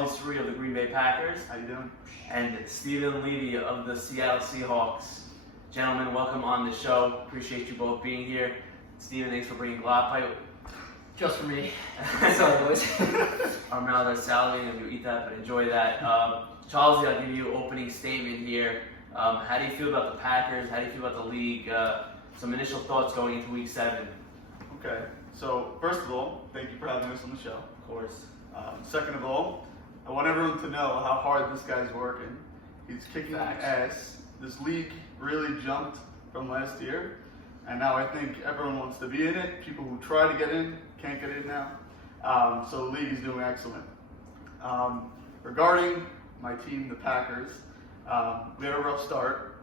Charlie Surrey of the Green Bay Packers. How you doing? And Stephen Levy of the Seattle Seahawks. Gentlemen, welcome on the show. Appreciate you both being here. Stephen, thanks for bringing glad pipe. Just for me. Sorry, boys. Armel, that's salary, if you eat that, but enjoy that. Charles, I'll give you an opening statement here. How do you feel about the Packers? How do you feel about the league? Some initial thoughts going into Week 7. Okay, so first of all, thank you for having us on the show. Of course. Second of all, I want everyone to know how hard this guy's working. He's kicking ass. This league really jumped from last year, and now I think everyone wants to be in it. People who try to get in can't get in now. So the league is doing excellent. Regarding my team, the Packers, we had a rough start.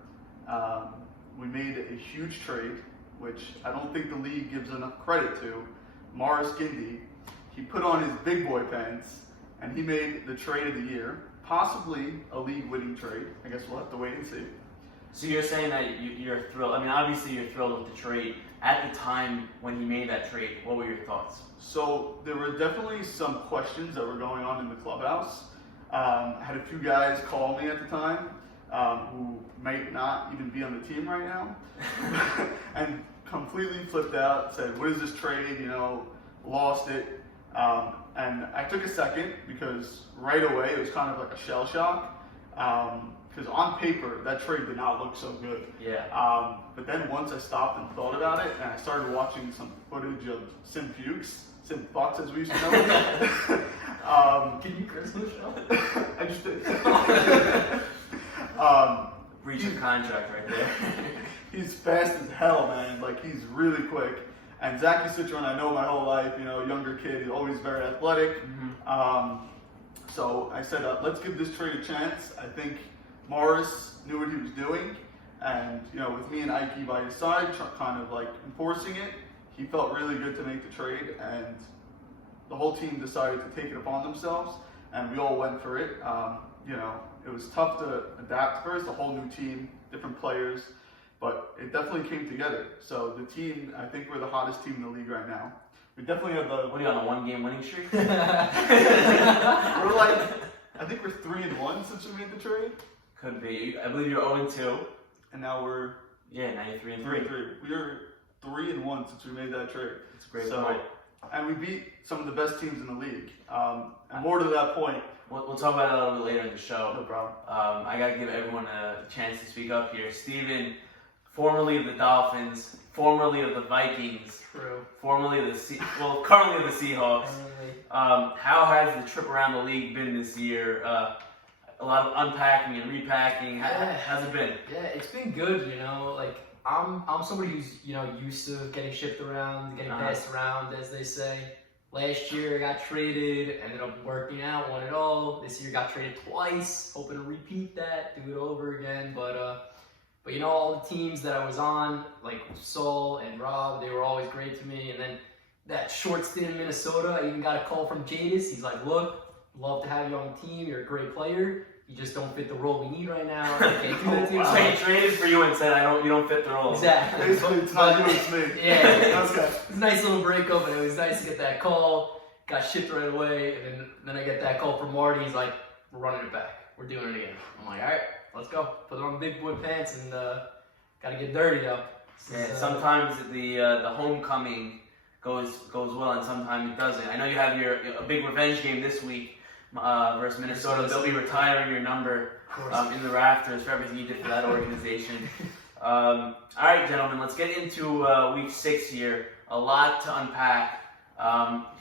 We made a huge trade, which I don't think the league gives enough credit to. Morris Gindy, he put on his big boy pants, and he made the trade of the year, possibly a league-winning trade. I guess we'll have to wait and see. So you're saying that you're thrilled. I mean, obviously you're thrilled with the trade. At the time when he made that trade, what were your thoughts? So there were definitely some questions that were going on in the clubhouse. Had a few guys call me at the time who might not even be on the team right now, and completely flipped out, said, what is this trade, lost it. And I took a second because right away it was kind of like a shell shock. Because on paper, that trade did not look so good. Yeah. But then once I stopped and thought about it, and I started watching some footage of Sim Fox, as we used to know him. Can you curse on the show? I just did. Breach of contract right there. He's fast as hell, man. Like, he's really quick. And Zachy Citron, I know my whole life, younger kid, he's always very athletic. Mm-hmm. So I said, let's give this trade a chance. I think Morris knew what he was doing. And, with me and Ike by his side, kind of like enforcing it, he felt really good to make the trade. And the whole team decided to take it upon themselves. And we all went for it. It was tough to adapt first, a whole new team, different players. But it definitely came together. So the team, I think we're the hottest team in the league right now. We definitely have the... What are you, on a one-game winning streak? We're I think we're 3-1 since we made the trade. Could be. I believe you're 0-2. And now we're... Yeah, now you're 3-3. 3-3. We are 3-1 since we made that trade. That's a great point. And we beat some of the best teams in the league. And more to that point... We'll talk about it a little bit later in the show. No problem. I got to give everyone a chance to speak up here. Steven, formerly of the Dolphins, formerly of the Vikings, True. Formerly of the currently of the Seahawks. How has the trip around the league been this year? A lot of unpacking and repacking. How's it been? Yeah, it's been good. I'm somebody who's used to getting shipped around, getting passed around, as they say. Last year I got traded, ended up working out, won it all. This year got traded twice, hoping to repeat that, do it over again. But all the teams that I was on, like Saul and Rob, they were always great to me. And then that short stint in Minnesota, I even got a call from Jadis. He's like, look, love to have you on the team. You're a great player. You just don't fit the role we need right now. I can't do that to you. So he traded for you and said, you don't fit the role. Exactly. Basically, it's not you, it's me. Yeah. Okay. It was a nice little breakup, and it was nice to get that call. Got shipped right away, and then I get that call from Marty. He's like, we're running it back. We're doing it again. I'm like, all right, let's go. Put it on big boy pants, and got to get dirty, though. Yeah, sometimes the homecoming goes well, and sometimes it doesn't. I know you have a big revenge game this week. Versus Minnesota. They'll be retiring your number in the rafters for everything you did for that organization. All right, gentlemen, let's get into Week 6 here. A lot to unpack.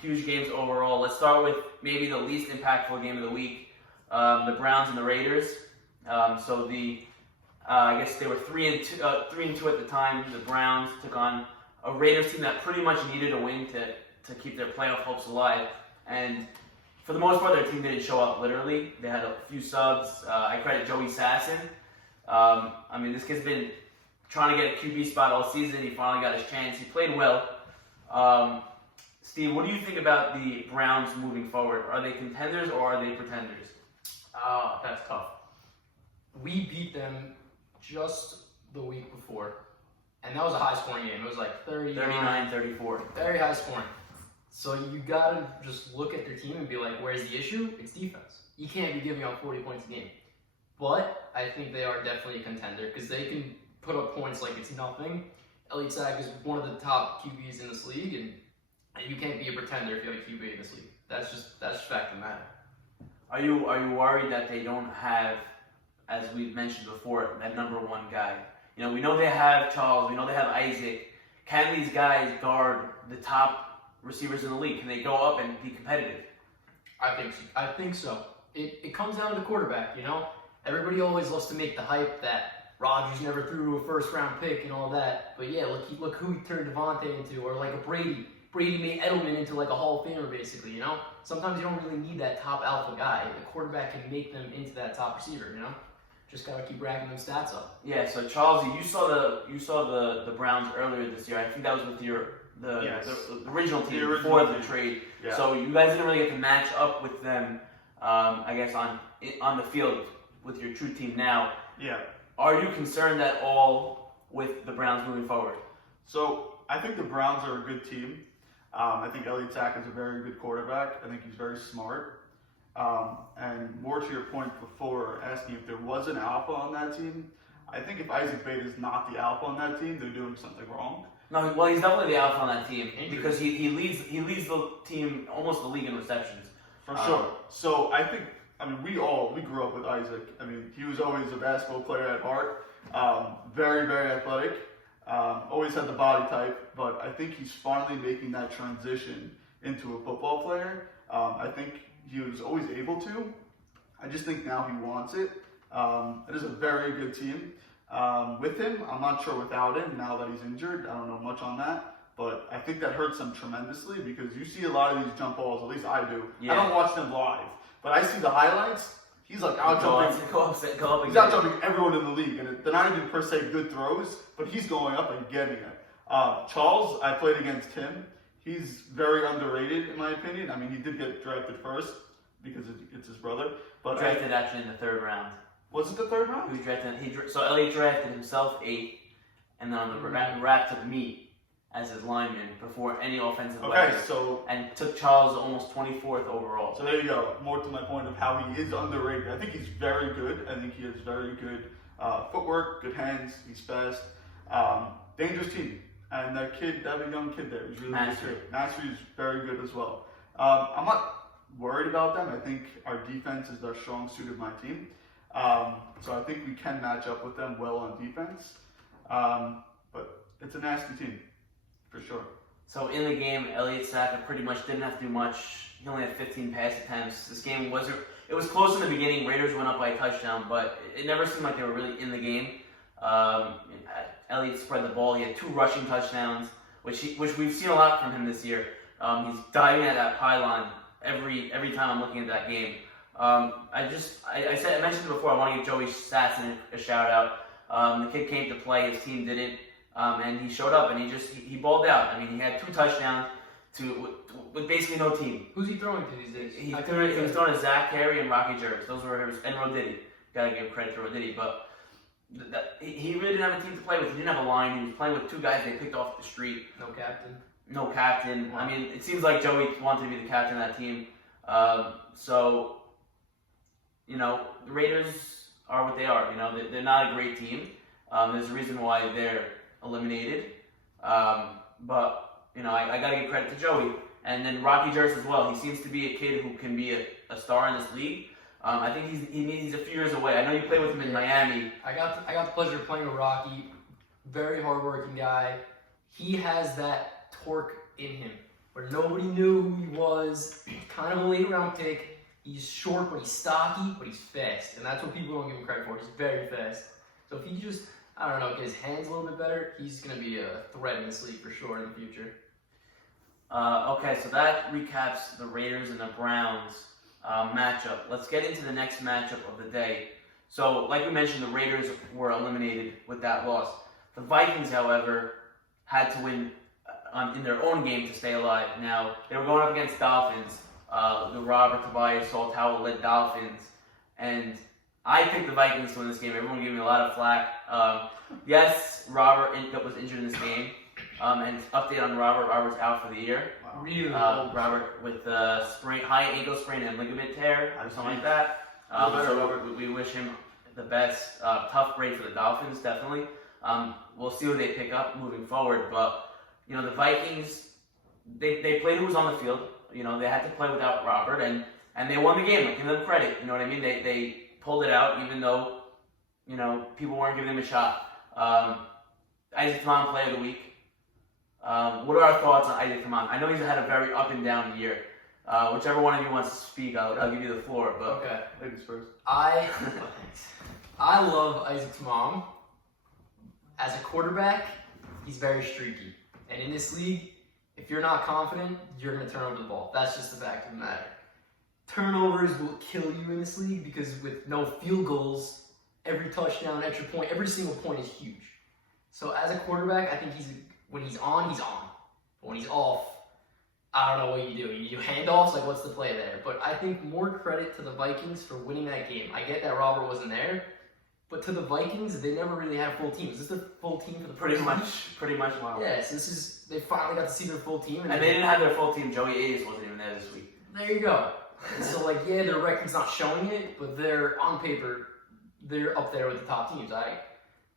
Huge games overall. Let's start with maybe the least impactful game of the week, the Browns and the Raiders. I guess they were 3-2 at the time. The Browns took on a Raiders team that pretty much needed a win to keep their playoff hopes alive. And for the most part, their team didn't show up, literally. They had a few subs. I credit Joey Sasson. This kid's been trying to get a QB spot all season. He finally got his chance. He played well. Steve, what do you think about the Browns moving forward? Are they contenders or are they pretenders? That's tough. We beat them just the week before, and that was a high-scoring game. It was like 39-34. Very high-scoring. So you gotta just look at their team and be like, where's the issue? It's defense. you can't be giving up 40 points a game. But I think they are definitely a contender because they can put up points like it's nothing. Elliott Sack is one of the top QBs in this league, and you can't be a pretender if you have a QB in this league. That's just fact of the matter. Are you worried that they don't have, as we've mentioned before, that number one guy? You know, we know they have Charles, we know they have Isaac. Can these guys guard the top receivers in the league? Can they go up and be competitive? I think so. It comes down to the quarterback, you know? Everybody always loves to make the hype that Rodgers never threw a first-round pick and all that. But yeah, look who he turned Devontae into, or like a Brady. Brady made Edelman into like a Hall of Famer, basically, you know? Sometimes you don't really need that top alpha guy. The quarterback can make them into that top receiver, you know? Just gotta keep racking them stats up. Yeah, so Charles, you saw the Browns earlier this year. I think that was with the original team before the trade. Yeah. So you guys didn't really get to match up with them, I guess, on the field with your true team now. Yeah. Are you concerned at all with the Browns moving forward? So I think the Browns are a good team. I think Elliott Sack is a very good quarterback. I think he's very smart. And more to your point before, asking if there was an alpha on that team, I think if Isaac Bate is not the alpha on that team, they're doing something wrong. No, well, he's definitely the alpha on that team because he leads the team almost the league in receptions. For sure. So I think, we grew up with Isaac. He was always a basketball player at heart. Very, very athletic. Always had the body type, but I think he's finally making that transition into a football player. I think he was always able to. I just think now he wants it. It is a very good team. With him, I'm not sure without him, now that he's injured. I don't know much on that. But I think that hurts them tremendously because you see a lot of these jump balls, at least I do. Yeah. I don't watch them live, but I see the highlights. He's like out jumping. He's out jumping everyone in the league, and they're not even per se good throws, but he's going up and getting it. Charles, I played against him. He's very underrated in my opinion. He did get drafted first because it's his brother, but drafted actually in the 3rd round. Was it the 3rd round? He was drafted. So Elliott drafted himself 8th, and then on the rack took me as his lineman before any offensive weapon. And took Charles almost 24th overall. So there you go. More to my point of how he is underrated. I think he's very good. I think he has very good footwork, good hands. He's fast. Dangerous team. And that young kid there is really good. Mastery is very good as well. I'm not worried about them. I think our defense is the strong suit of my team. So I think we can match up with them well on defense. But it's a nasty team. For sure. So in the game, Elliott Sack pretty much didn't have to do much. He only had 15 pass attempts. This game was close in the beginning. Raiders went up by a touchdown, but it never seemed like they were really in the game. Elliott spread the ball. He had 2 rushing touchdowns, which we've seen a lot from him this year. He's diving at that pylon every time I'm looking at that game. I mentioned it before. I want to give Joey Sasson a shout out. The kid came to play. His team didn't. And he showed up and he balled out. He had 2 touchdowns with basically no team. Who's he throwing to these days? He was throwing to Zach Harry and Rocky Jervis. Those were his, and Roditi. Gotta give credit to Roditi, but he really didn't have a team to play with. He didn't have a line. He was playing with 2 guys they picked off the street. No captain. Wow. It seems like Joey wanted to be the captain of that team. So, the Raiders are what they are. They're not a great team. There's a reason why they're eliminated, but I gotta give credit to Joey and then Rocky Jervis as well. He seems to be a kid who can be a star in this league. I think he's a few years away. I know you played with him in Miami. I got the pleasure of playing with Rocky. Very hardworking guy. He has that torque in him where nobody knew who he was. Kind of a late round pick. He's short, but he's stocky, but he's fast, and that's what people don't give him credit for. He's very fast. So if he just get his hands a little bit better, he's going to be a threat in this league for sure in the future. Okay, so that recaps the Raiders and the Browns matchup. Let's get into the next matchup of the day. So, like we mentioned, the Raiders were eliminated with that loss. The Vikings, however, had to win in their own game to stay alive. Now, they were going up against Dolphins, the Robert Tobias Salt Howell-led Dolphins, and I picked the Vikings to win this game. Everyone gave me a lot of flack. Yes, Robert was injured in this game, And update on Robert. Robert's out for the year. Wow. Really? Robert with high ankle sprain and ligament tear or something like that. Feel better, So Robert. we wish him the best. Tough break for the Dolphins, definitely. We'll see what they pick up moving forward. But the Vikings, they played who was on the field. They had to play without Robert, and they won the game. Like, give them credit. You know what I mean? They pulled it out, even though people weren't giving them a shot. Isaac Tamon, Player of the Week. What are our thoughts on Isaac Tamon? I know he's had a very up and down year. Whichever one of you wants to speak, I'll give you the floor. But Okay. Ladies first. I love Isaac Tamon. As a quarterback, he's very streaky. And in this league, if you're not confident, you're going to turn over the ball. That's just the fact of the matter. Turnovers will kill you in this league because with no field goals, every touchdown, extra point, every single point is huge. So as a quarterback, I think when he's on, he's on. But when he's off, I don't know what you do. You do handoffs, like what's the play there? But I think more credit to the Vikings for winning that game. I get that Robert wasn't there, but to the Vikings, they never really had a full team. Is this the full team for the pretty first time? much. Wow. Yes, they finally got to see their full team. And they didn't have their full team. Joey Ace wasn't even there this week. There you go. And so, their record's not showing it, but they're on paper, they're up there with the top teams. I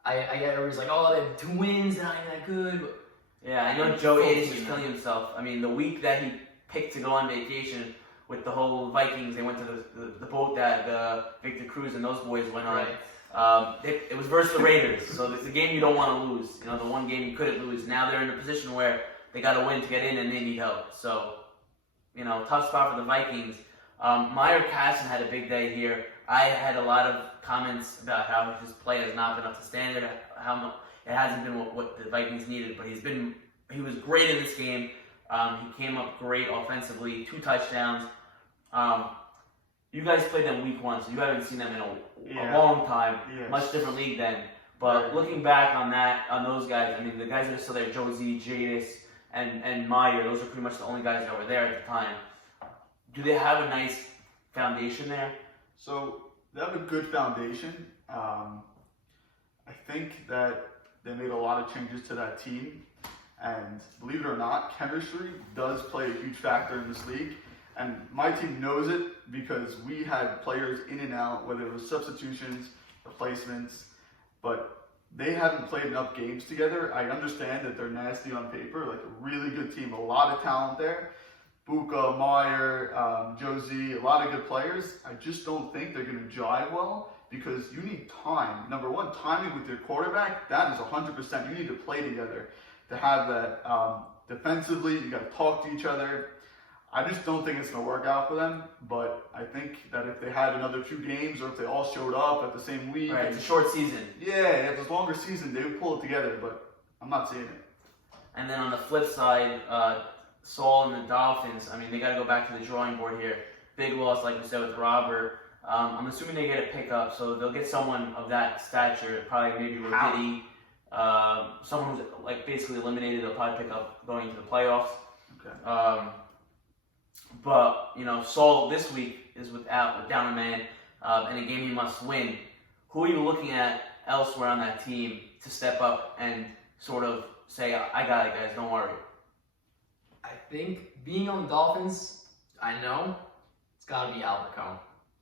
get everybody's like, oh, they have 2 wins, they're not even that good. But Yeah, I know Joey Ace was killing himself. I mean, the week that he picked to go on vacation with the whole Vikings, they went to the boat that Victor Cruz and those boys went on. Right. It was versus the Raiders, so it's a game you don't want to lose. The one game you couldn't lose. Now they're in a position where they got to win to get in, and they need help. So, tough spot for the Vikings. Meyer Casson had a big day here. I had a lot of comments about how his play has not been up to standard, how it hasn't been what the Vikings needed, but he was great in this game. He came up great offensively, 2 touchdowns. You guys played them week 1, so you haven't seen them in a long time. Yes. Much different league then. But looking back on those guys, I mean, the guys that are still there, Josie, Jadis, and Meyer, those are pretty much the only guys that were there at the time. Do they have a nice foundation there? So they have a good foundation. I think that they made a lot of changes to that team, and believe it or not, chemistry does play a huge factor in this league. And my team knows it because we had players in and out, whether it was substitutions, replacements, but they haven't played enough games together. I understand that they're nasty on paper, like a really good team, a lot of talent there. Buka, Meyer, Josie, a lot of good players. I just don't think they're going to jive well because you need time. Number one, timing with your quarterback, that is 100%. You need to play together to have that defensively. You got to talk to each other. I just don't think it's going to work out for them, but I think that if they had another 2 games or if they all showed up at the same week. Right, it's a short season. Yeah, if it's a longer season, they would pull it together, but I'm not seeing it. And then on the flip side, Saul and the Dolphins, I mean, they got to go back to the drawing board here. Big loss, like we said, with Robert. I'm assuming they get a pickup, so they'll get someone of that stature, probably maybe Ravitti, someone who's basically eliminated. They'll probably pick up going into the playoffs. Okay. But Saul this week is down a man in a game he must win. Who are you looking at elsewhere on that team to step up and sort of say, I got it, guys, don't worry? I think being on the Dolphins, I know it's got to be Albert Cohen.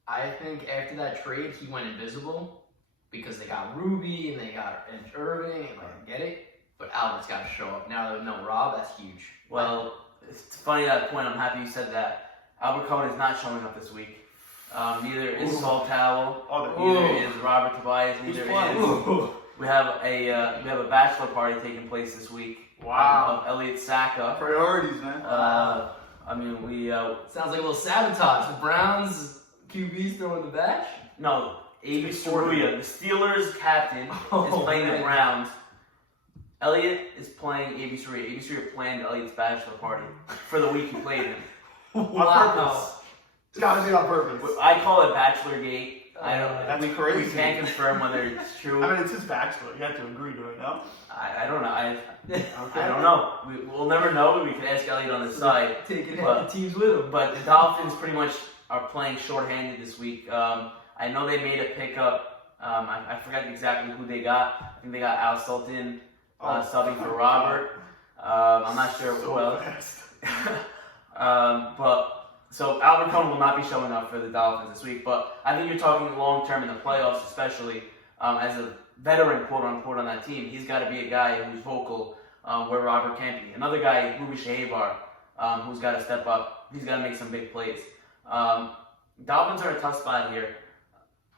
I think after that trade, he went invisible because they got Ruby and they got Irving, and I get it. But Albert's got to show up now. That no Rob, that's huge. Well, it's funny that point. I'm happy you said that. Albert Cohen is not showing up this week. Neither is Saul Towell. Neither is Robert Tobias. Neither is. We have a bachelor party taking place this week. Wow. Of Elliot Sacca. Priorities, man. I mean, we. Sounds like a little sabotage. The Browns QB's throwing the batch. No, AB Saruya, the Steelers captain, is playing the Browns. Elliot is playing AB Saruya. AB Saruya planned Elliot's bachelor party for the week he played him. On purpose. It's got to be on purpose. I call it Bachelor Gate. I don't. That's crazy. We can't confirm whether it's true. I mean, it's his bachelor. You have to agree to it, no? I don't know. I Okay. don't know. We'll never know. We can ask Elliot on the side. Taking half the teams with him. But the Dolphins pretty much are playing shorthanded this week. I know they made a pickup. I forgot exactly who they got. I think they got Al Sultan subbing for Robert. I'm not sure So who else. fast. So Albert Cohen will not be showing up for the Dolphins this week, but I think you're talking long term in the playoffs, especially as a veteran, quote unquote, on that team. He's got to be a guy who's vocal where Robert can't be. Another guy, Ruby Shahabar, who's got to step up. He's got to make some big plays. Dolphins are in a tough spot here.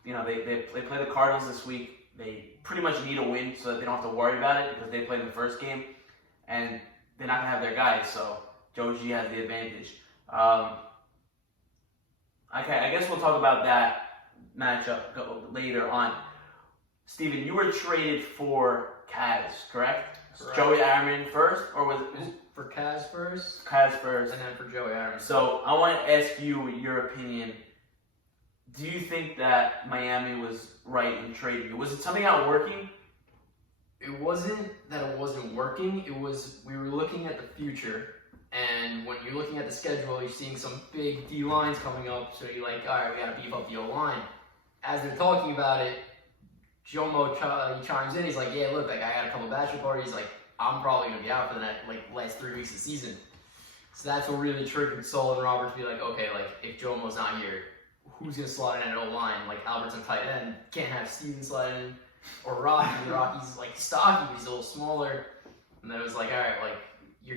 You know, they play the Cardinals this week. They pretty much need a win so that they don't have to worry about it because they played in the first game, and they're not gonna have their guys. So Joe G has the advantage. Okay, I guess we'll talk about that matchup later on. Steven, you were traded for Kaz, correct? Correct. Joey Airman first, or was it For Kaz first, Kaz first? and then for Joey Aaron. So I want to ask you your opinion. Do you think that Miami was right in trading you? Was it something not working? It wasn't that it wasn't working. It was we were looking at the future, and when you're looking at the schedule, you're seeing some big D lines coming up. So you're like, all right, we got to beef up the O line. As they're talking about it, Jomo he chimes in. He's like, yeah, look, like I got a couple bachelor parties. Like I'm probably gonna be out for the next last 3 weeks of the season. So that's what really triggered Saul and Robert to be like, okay, like if Jomo's not here, who's gonna slot in at O line? Like Albert's on tight end, can't have Steven slide in. Or Rocky. Rocky's like stocky, but he's a little smaller. And then it was like, all right, like you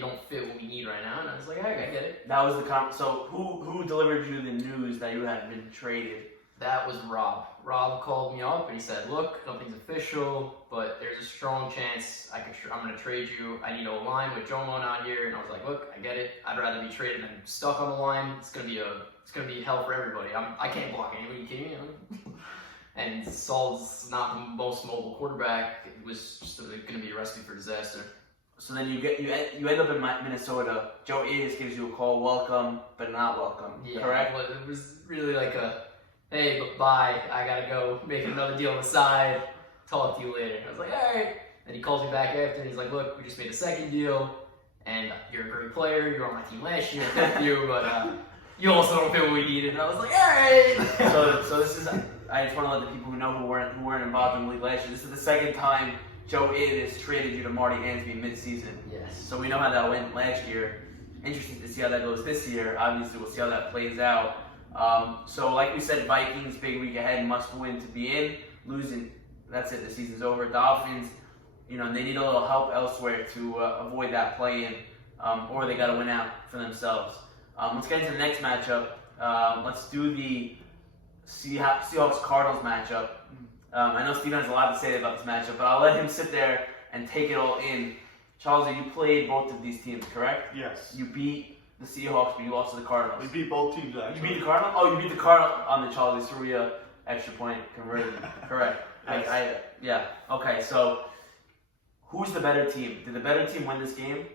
don't fit what we need right now. And I was like, all right, I get it. That was the So who delivered you the news that you had been traded? That was Rob. Rob called me up and he said, look, nothing's official, but there's a strong chance I'm going to trade you. I need a line with Jomo not here. And I was like, look, I get it. I'd rather be traded than stuck on the line. It's going to be hell for everybody. I can't block anyone. Are you kidding me? And Saul's not the most mobile quarterback. It was just going to be a recipe for disaster. So then you end up in Minnesota. Joe Arias gives you a call, welcome, but not welcome. Yeah, correct? Well, it was really like hey, bye, I gotta go make another deal on the side. Talk to you later. I was like, all right. And he calls me back after, and he's like, look, we just made a second deal, and you're a great player. You were on my team last year. Thank you, but you also don't fit what we needed. And I was like, all right. So this is. I just want to let the people who weren't involved in the league last year. This is the second time Joe Arias traded you to Marty Ansby mid-season. Yes. So we know how that went last year. Interesting to see how that goes this year. Obviously, we'll see how that plays out. So like we said, Vikings, big week ahead, must win to be in. Losing, that's it, the season's over. Dolphins, they need a little help elsewhere to avoid that play-in, or they got to win out for themselves. Let's get into the next matchup. Let's do the Seahawks-Cardinals matchup. I know Steven has a lot to say about this matchup, but I'll let him sit there and take it all in. Charles, you played both of these teams, correct? Yes. You beat the Seahawks, but you lost to the Cardinals. We beat both teams, actually. You beat the Cardinals? Oh, you beat the Cardinals on the Charlie Soria extra point conversion. Correct. Yes. Yeah. Okay, so who's the better team? Did the better team win this game?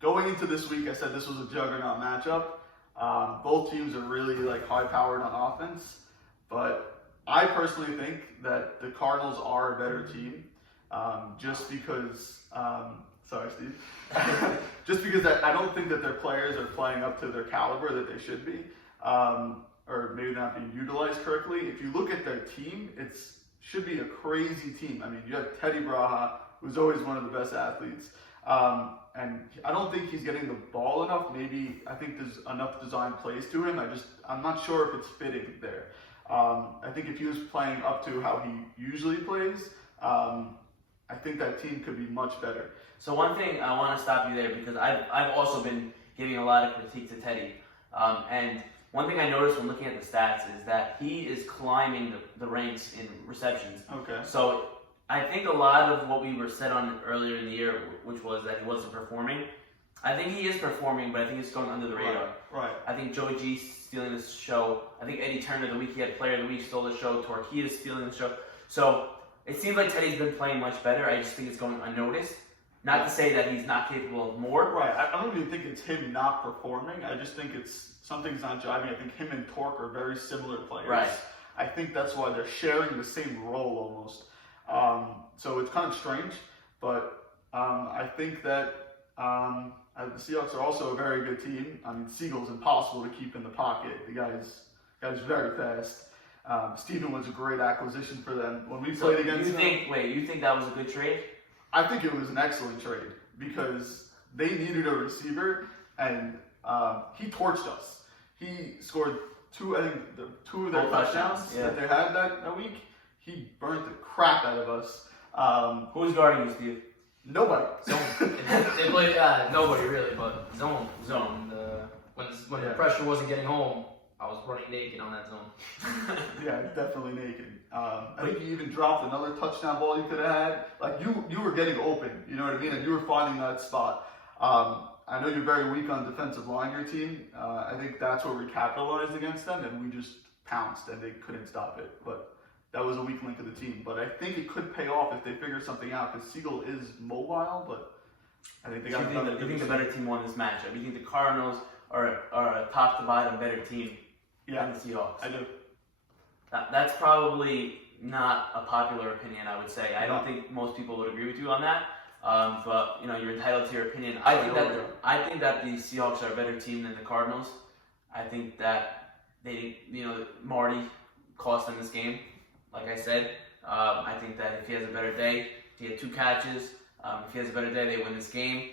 Going into this week, I said this was a juggernaut matchup. Both teams are really high-powered on offense, but I personally think that the Cardinals are a better team, just because. Sorry, Steve. Just because I don't think that their players are playing up to their caliber that they should be, or maybe not being utilized correctly. If you look at their team, it should be a crazy team. I mean, you have Teddy Braha, who's always one of the best athletes, and I don't think he's getting the ball enough. Maybe I think there's enough design plays to him. I'm not sure if it's fitting there. I think if he was playing up to how he usually plays, I think that team could be much better. So one thing, I want to stop you there because I've also been giving a lot of critique to Teddy. And one thing I noticed when looking at the stats is that he is climbing the ranks in receptions. Okay. So I think a lot of what we were set on earlier in the year, which was that he wasn't performing, I think he is performing, but I think it's going under the radar. Right. I think Joey G's stealing this show. I think Eddie Turner, the week he had Player of the Week, stole the show. Torquita's stealing the show. So it seems like Teddy's been playing much better. I just think it's going unnoticed. Not to say that he's not capable of more. Right. I don't even think it's him not performing. I just think something's not jiving. I think him and Torque are very similar players. Right. I think that's why they're sharing the same role almost. So it's kind of strange, but I think that the Seahawks are also a very good team. I mean, Siegel's impossible to keep in the pocket. The guy's very fast. Steven was a great acquisition for them. When we played against them, you think that was a good trade? I think it was an excellent trade because they needed a receiver, and he torched us. He scored two of their touchdowns that they had that week. He burnt the crap out of us. Who's guarding you, Steve? Nobody. Zone. They played nobody really, but zone. When the pressure wasn't getting home, I was running naked on that zone. Yeah, definitely naked. I think you even dropped another touchdown ball you could have had. Like you were getting open, you know what I mean, and you were finding that spot. I know you're very weak on defensive line, your team. I think that's where we capitalized against them, and we just pounced, and they couldn't stop it. But that was a weak link of the team. But I think it could pay off if they figure something out, because Siegel is mobile, but I think they got another. You think the better team won this matchup? You think the Cardinals are a top to bottom better team than the Seahawks? I do. That's probably not a popular opinion, I would say. I don't think most people would agree with you on that. But you're entitled to your opinion. I think that the Seahawks are a better team than the Cardinals. I think that Marty cost them this game. Like I said, I think that if he has a better day, if he had 2 catches, if he has a better day, they win this game.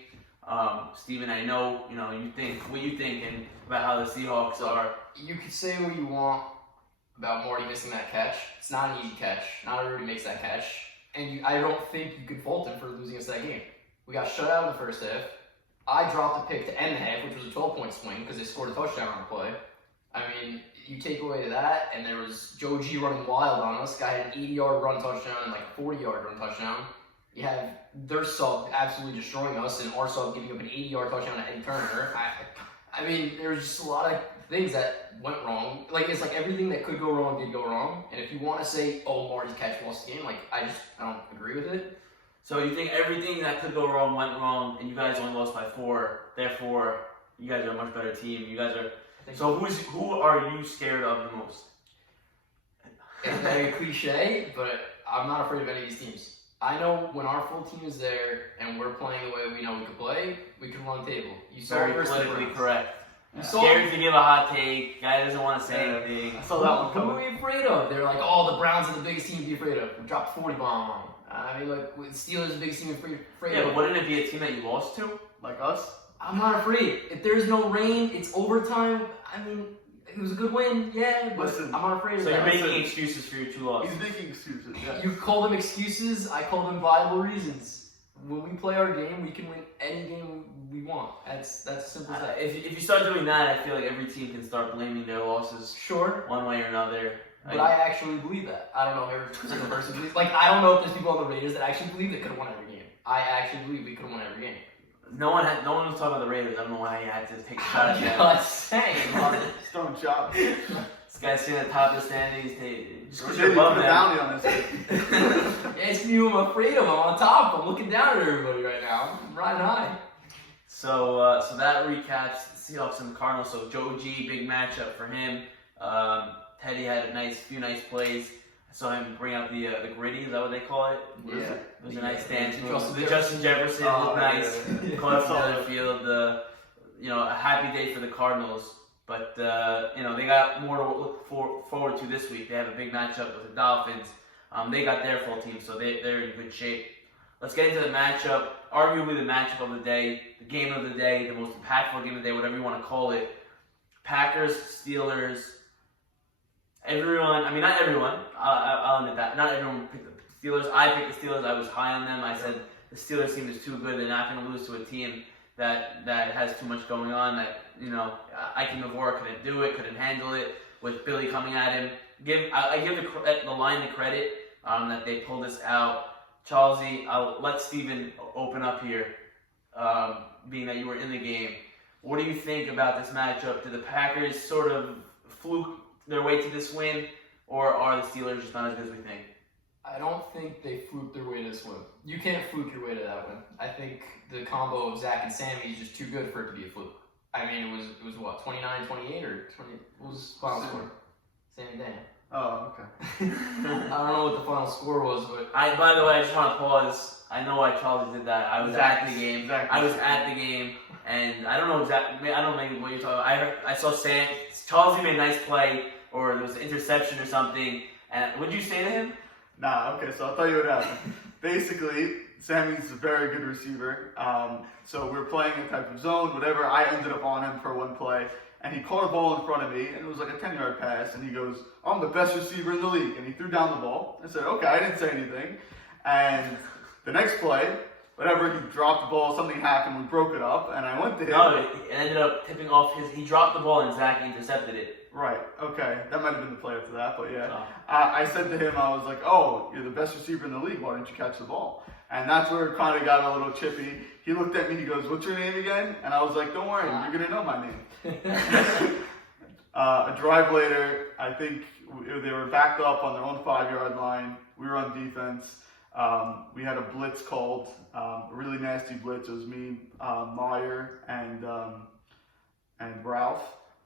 Steven, I know you think what you think and about how the Seahawks are. You could say what you want about Marty missing that catch. It's not an easy catch. Not everybody makes that catch. And I don't think you could fault him for losing us that game. We got shut out in the first half. I dropped a pick to end the half, which was a 12-point swing because they scored a touchdown on the play. I mean, you take away that, and there was Joe G running wild on us. Guy had an 80-yard run touchdown and like 40-yard run touchdown. You have their sub absolutely destroying us, and our sub giving up an 80-yard touchdown to Eddie Turner. I mean, there was just a lot of things that went wrong. Like, it's like everything that could go wrong did go wrong. And if you want to say, oh, Marty's catch lost the game, like, I don't agree with it. So you think everything that could go wrong went wrong, and you guys only lost by 4. Therefore, you guys are a much better team. You guys are. So who are you scared of the most? It's very cliche, but I'm not afraid of any of these teams. I know when our full team is there and we're playing the way we know we can play, we can run table. You saw very politically correct. You scared to give a hot take. Guy doesn't want to say anything. I saw that one coming. Who are we afraid of? They're like, oh, the Browns are the biggest team to be afraid of. We dropped 40 bomb on them. I mean, like, Steelers are the biggest team to be afraid of. Yeah, but wouldn't it be a team that you lost to? Like us? I'm not afraid. If there's no rain, it's overtime. I mean, it was a good win, yeah, but Listen, I'm not afraid of so that. you're making excuses for your 2 losses. He's making excuses. Yeah. You call them excuses, I call them viable reasons. When we play our game, we can win any game we want. That's simple as that. If you start doing that, I feel like every team can start blaming their losses Sure. one way or another. But I actually believe that. I don't know if every single person believes. Like, I don't know if there's people on the Raiders that actually believe they could have won every game. I actually believe we could have won every game. No one was talking about the Raiders. I don't know why you had to take a shot at I'm that. not saying. Stone shot. This guy's sitting at the top of the standings. Just because They you're put above a them. bounty on this thing. It's me who I'm afraid of. I'm on top. I'm looking down at everybody right now. I'm riding high. So that recaps the Seahawks and the Cardinals. So Joe G, big matchup for him. Teddy had a few nice plays. I saw him bring out the gritty. Is that what they call it? Yeah. It was a nice dance move. The Justin Justin Jefferson looked nice. Yeah. Caught up to the other field. A happy day for the Cardinals. But they got more to look forward to this week. They have a big matchup with the Dolphins. They got their full team, so they're in good shape. Let's get into the matchup. Arguably the matchup of the day, the game of the day, the most impactful game of the day, whatever you want to call it. Packers, Steelers. Everyone, I mean, not everyone, I'll admit that. Not everyone picked the Steelers. I picked the Steelers. I was high on them. I said the Steelers team is too good. They're not going to lose to a team that has too much going on. That, Ike Navora couldn't do it, couldn't handle it with Billy coming at him. I give the line the credit that they pulled this out. Charlesy, I'll let Steven open up here, being that you were in the game. What do you think about this matchup? Did the Packers sort of fluke their way to this win, or are the Steelers just not as good as we think? I don't think they fluked their way to this win. You can't fluke your way to that win. I think the combo of Zach and Sammy is just too good for it to be a fluke. I mean, it was what, 29-28 or 20? What was the final score? Sammy Dan. Oh, okay. I don't know what the final score was, but By the way, I just want to pause. I know why Charlie did that. I was at the game. Exactly. I was at the game, and I don't know exactly. I don't know maybe what you're talking about. I saw Charlie made a nice play. or there was an interception or something. And what'd you say to him? Nah, okay, so I'll tell you what happened. Basically, Sammy's a very good receiver. So we were playing a type of zone, whatever. I ended up on him for one play, and he caught a ball in front of me, and it was like a 10-yard pass, and he goes, I'm the best receiver in the league, and he threw down the ball. I said, okay, I didn't say anything. And the next play, whatever, he dropped the ball, something happened, we broke it up, and I went to him. No, it ended up tipping off he dropped the ball and Zach intercepted it. Right, okay, that might have been the play after that, but yeah. Oh. I said to him, I was like, oh, you're the best receiver in the league, why didn't you catch the ball? And that's where it kind of got a little chippy. He looked at me, he goes, what's your name again? And I was like, don't worry, you're going to know my name. A drive later, I think they were backed up on their own 5-yard line. We were on defense. We had a blitz called, a really nasty blitz. It was me, Meyer, and Ralph.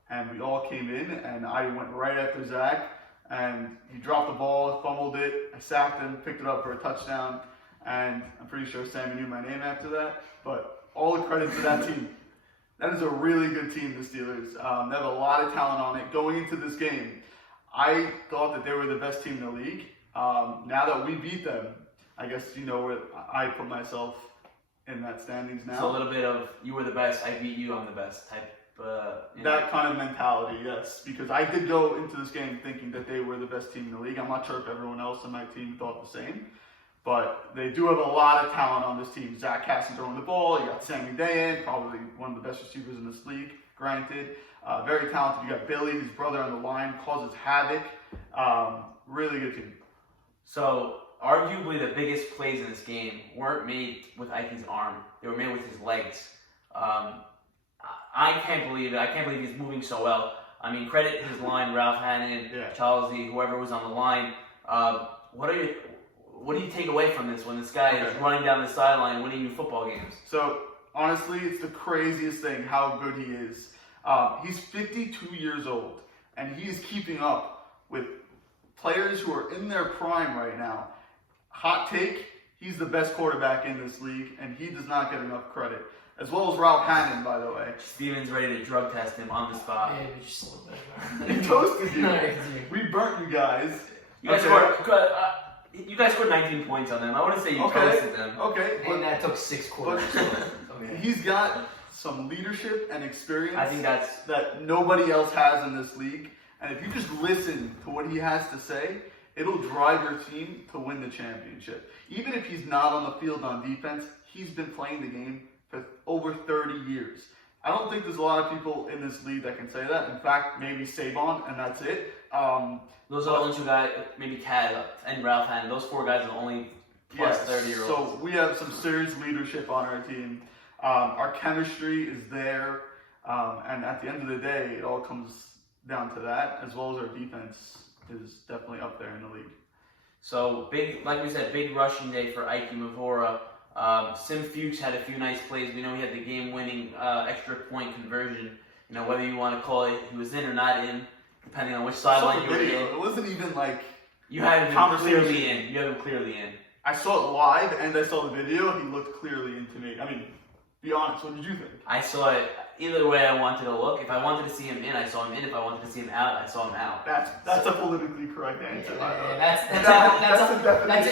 And we all came in, and I went right after Zach. And he dropped the ball, fumbled it. I sacked him, picked it up for a touchdown. And I'm pretty sure Sammy knew my name after that. But all the credit to that team. That is a really good team, the Steelers. They have a lot of talent on it. Going into this game, I thought that they were the best team in the league. Now that we beat them, I guess you know where I put myself in that standings now. So a little bit of, you were the best, I beat you, I'm the best type. That kind of mentality, yes. Because I did go into this game thinking that they were the best team in the league. I'm not sure if everyone else on my team thought the same. But they do have a lot of talent on this team. Zach Casson throwing the ball. You got Sammy Dayan, probably one of the best receivers in this league, granted. Very talented. You got Billy, his brother on the line, causes havoc. Really good team. So, arguably the biggest plays in this game weren't made with Ike's arm. They were made with his legs. I can't believe it. I can't believe he's moving so well. I mean, credit his line, Ralph Hannon, Charlesy, whoever was on the line. What do you take away from this when this guy is running down the sideline winning you football games? So, honestly, it's the craziest thing how good he is. He's 52 years old, and he is keeping up with players who are in their prime right now. Hot take, he's the best quarterback in this league, and he does not get enough credit. As well as Ralph Hannon, by the way. Steven's ready to drug test him on the spot. Yeah, we just a little bit. He toasted you. We burnt you guys. You guys scored 19 points on them. I wouldn't say you toasted them. Okay. And that took 6 quarters. He's got some leadership and experience. I think that nobody else has in this league. And if you just listen to what he has to say, it'll drive your team to win the championship. Even if he's not on the field on defense, he's been playing the game for over 30 years. I don't think there's a lot of people in this league that can say that. In fact, maybe Saban, and that's it. Those are the only two guys, maybe Cad and Ralph Hannon. Those 4 guys are the only plus 30-year-olds. So we have some serious leadership on our team. Our chemistry is there. And at the end of the day, it all comes down to that, as well as our defense is definitely up there in the league. So, like we said, big rushing day for Ike Mavora. Sim Fuchs had a few nice plays. We know he had the game-winning extra point conversion. You know, whether you want to call it he was in or not in, depending on which sideline you were in. It wasn't even like you had him clearly in. You had him clearly in. I saw it live and I saw the video. He looked clearly into me. I mean, be honest. What did you think? I saw it either way I wanted to look. If I wanted to see him in, I saw him in. If I wanted to see him out, I saw him out. That's a politically correct answer. That's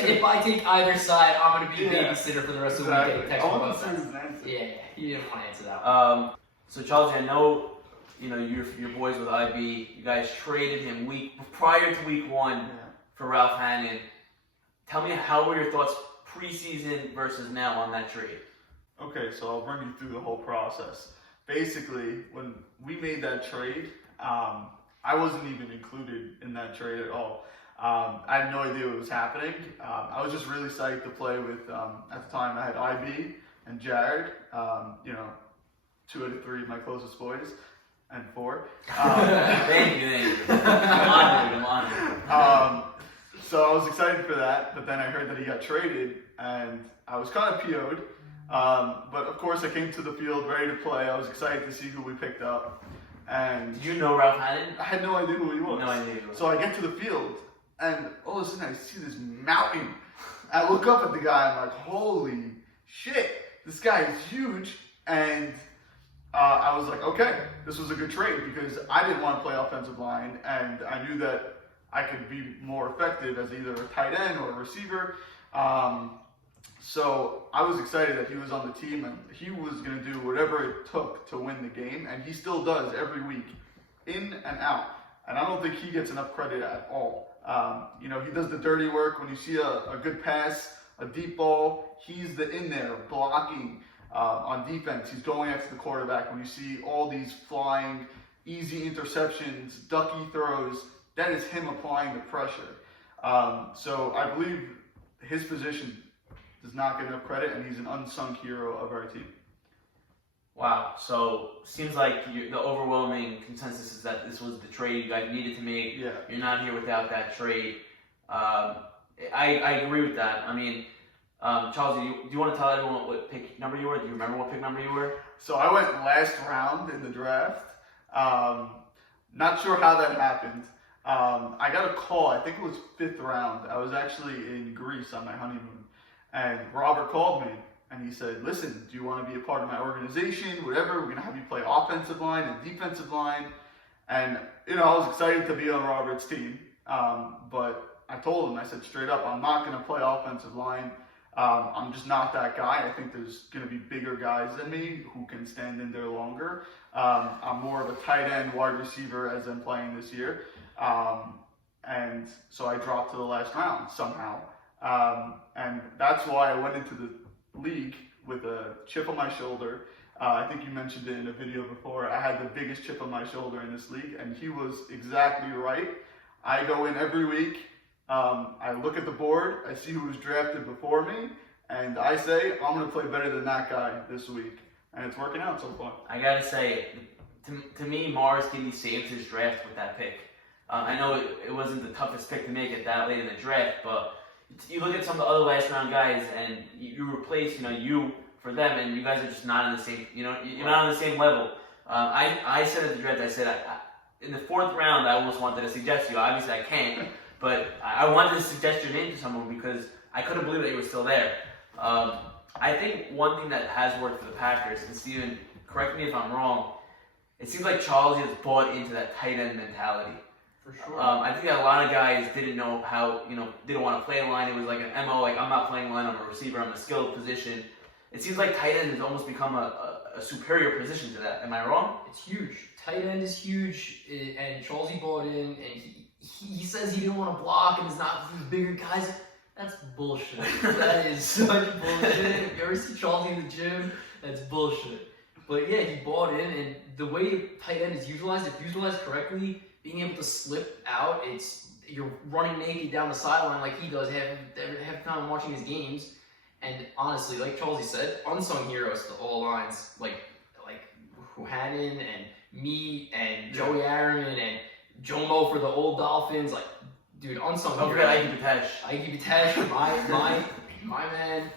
if I take either side, I'm going to be a babysitter for the rest of the week getting text from both sides. Yeah, you didn't want to answer that one. So Charles, I know your boys with IB. You guys traded him prior to week 1 for Ralph Hannon. Tell me, how were your thoughts preseason versus now on that trade? Okay, so I'll run you through the whole process. Basically, when we made that trade, I wasn't even included in that trade at all. I had no idea what was happening. I was just really psyched to play with, at the time I had IB and Jared, 2 out of 3 of my closest boys, and 4. Thank you. I'm honored. So I was excited for that, but then I heard that he got traded, and I was kind of PO'd. But of course I came to the field ready to play. I was excited to see who we picked up. And did you know Ralph Hannon? I had no idea who he was. No idea who he was. So I get to the field, and all of a sudden I see this mountain. I look up at the guy, I'm like, holy shit, this guy is huge. And I was like, okay, this was a good trade because I didn't want to play offensive line, and I knew that I could be more effective as either a tight end or a receiver. So I was excited that he was on the team, and he was going to do whatever it took to win the game, and he still does every week, in and out. And I don't think he gets enough credit at all. You know, he does the dirty work. When you see a good pass, a deep ball, he's in there blocking on defense. He's going after the quarterback. When you see all these flying, easy interceptions, ducky throws, that is him applying the pressure. So I believe his position does not get enough credit, and he's an unsung hero of our team. Wow. So seems like the overwhelming consensus is that this was the trade you guys needed to make. Yeah. You're not here without that trade. I agree with that. I mean, Charles, do you want to tell everyone what pick number you were? Do you remember what pick number you were? So I went last round in the draft. Not sure how that happened. I got a call, I think it was 5th round. I was actually in Greece on my honeymoon. And Robert called me and he said, listen, do you want to be a part of my organization? Whatever, we're going to have you play offensive line and defensive line. And, you know, I was excited to be on Robert's team. But I told him, I said straight up, I'm not going to play offensive line. I'm just not that guy. I think there's going to be bigger guys than me who can stand in there longer. I'm more of a tight end wide receiver as I'm playing this year. And so I dropped to the last round somehow. And that's why I went into the league with a chip on my shoulder. I think you mentioned it in a video before. I had the biggest chip on my shoulder in this league, and he was exactly right. I go in every week. I look at the board. I see who was drafted before me, and I say, I'm going to play better than that guy this week. And it's working out so far. I got to say, to me, Morris Giddy saved his draft with that pick. I know it wasn't the toughest pick to make it that late in the draft, but you look at some of the other last round guys, and you replace, you for them, and you guys are just not on the same, you're not on the same level. I said at the draft, I said in the 4th round, I almost wanted to suggest you. Obviously, I can't, but I wanted to suggest your name to someone because I couldn't believe that you were still there. I think one thing that has worked for the Packers, and Steven, correct me if I'm wrong, it seems like Charles has bought into that tight end mentality. For sure. I think that a lot of guys didn't know how, didn't want to play a line. It was like an MO, like I'm not playing line, I'm a receiver, I'm a skilled position. It seems like tight end has almost become a superior position to that. Am I wrong? It's huge. Tight end is huge, and Charlesy bought in, and he says he didn't want to block and is not for these bigger guys. That's bullshit. That is such bullshit. If you ever see Charlesy in the gym, that's bullshit. But yeah, he bought in, and the way tight end is utilized, if utilized correctly, being able to slip out, you're running naked down the sideline like he does half the time I'm watching his games. And honestly, like Charlesy said, unsung heroes to all lines, like Hannon and me and Joey Aaron and Jomo for the old Dolphins. Like, dude, unsung heroes. Don't forget Ike Bitesh, my man.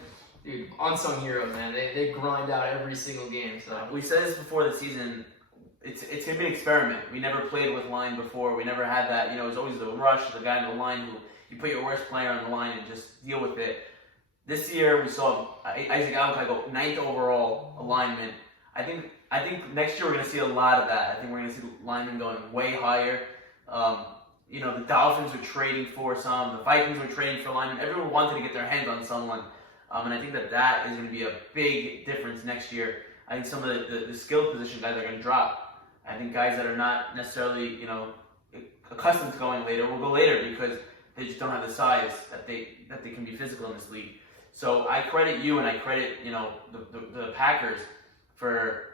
Dude, unsung heroes, man. They grind out every single game. So we said this before the season. It's gonna be an experiment. We never played with line before. We never had that. It was always the rush, the guy in the line who you put your worst player on the line and just deal with it. This year we saw Isaac Alakai go 9th overall alignment. I think next year we're gonna see a lot of that. I think we're gonna see the linemen going way higher. The Dolphins were trading for some. The Vikings were trading for linemen. Everyone wanted to get their hands on someone, and I think that is gonna be a big difference next year. I think some of the skilled position guys are gonna drop. I think guys that are not necessarily, accustomed to going later will go later because they just don't have the size that they can be physical in this league. So I credit you and I credit, the Packers for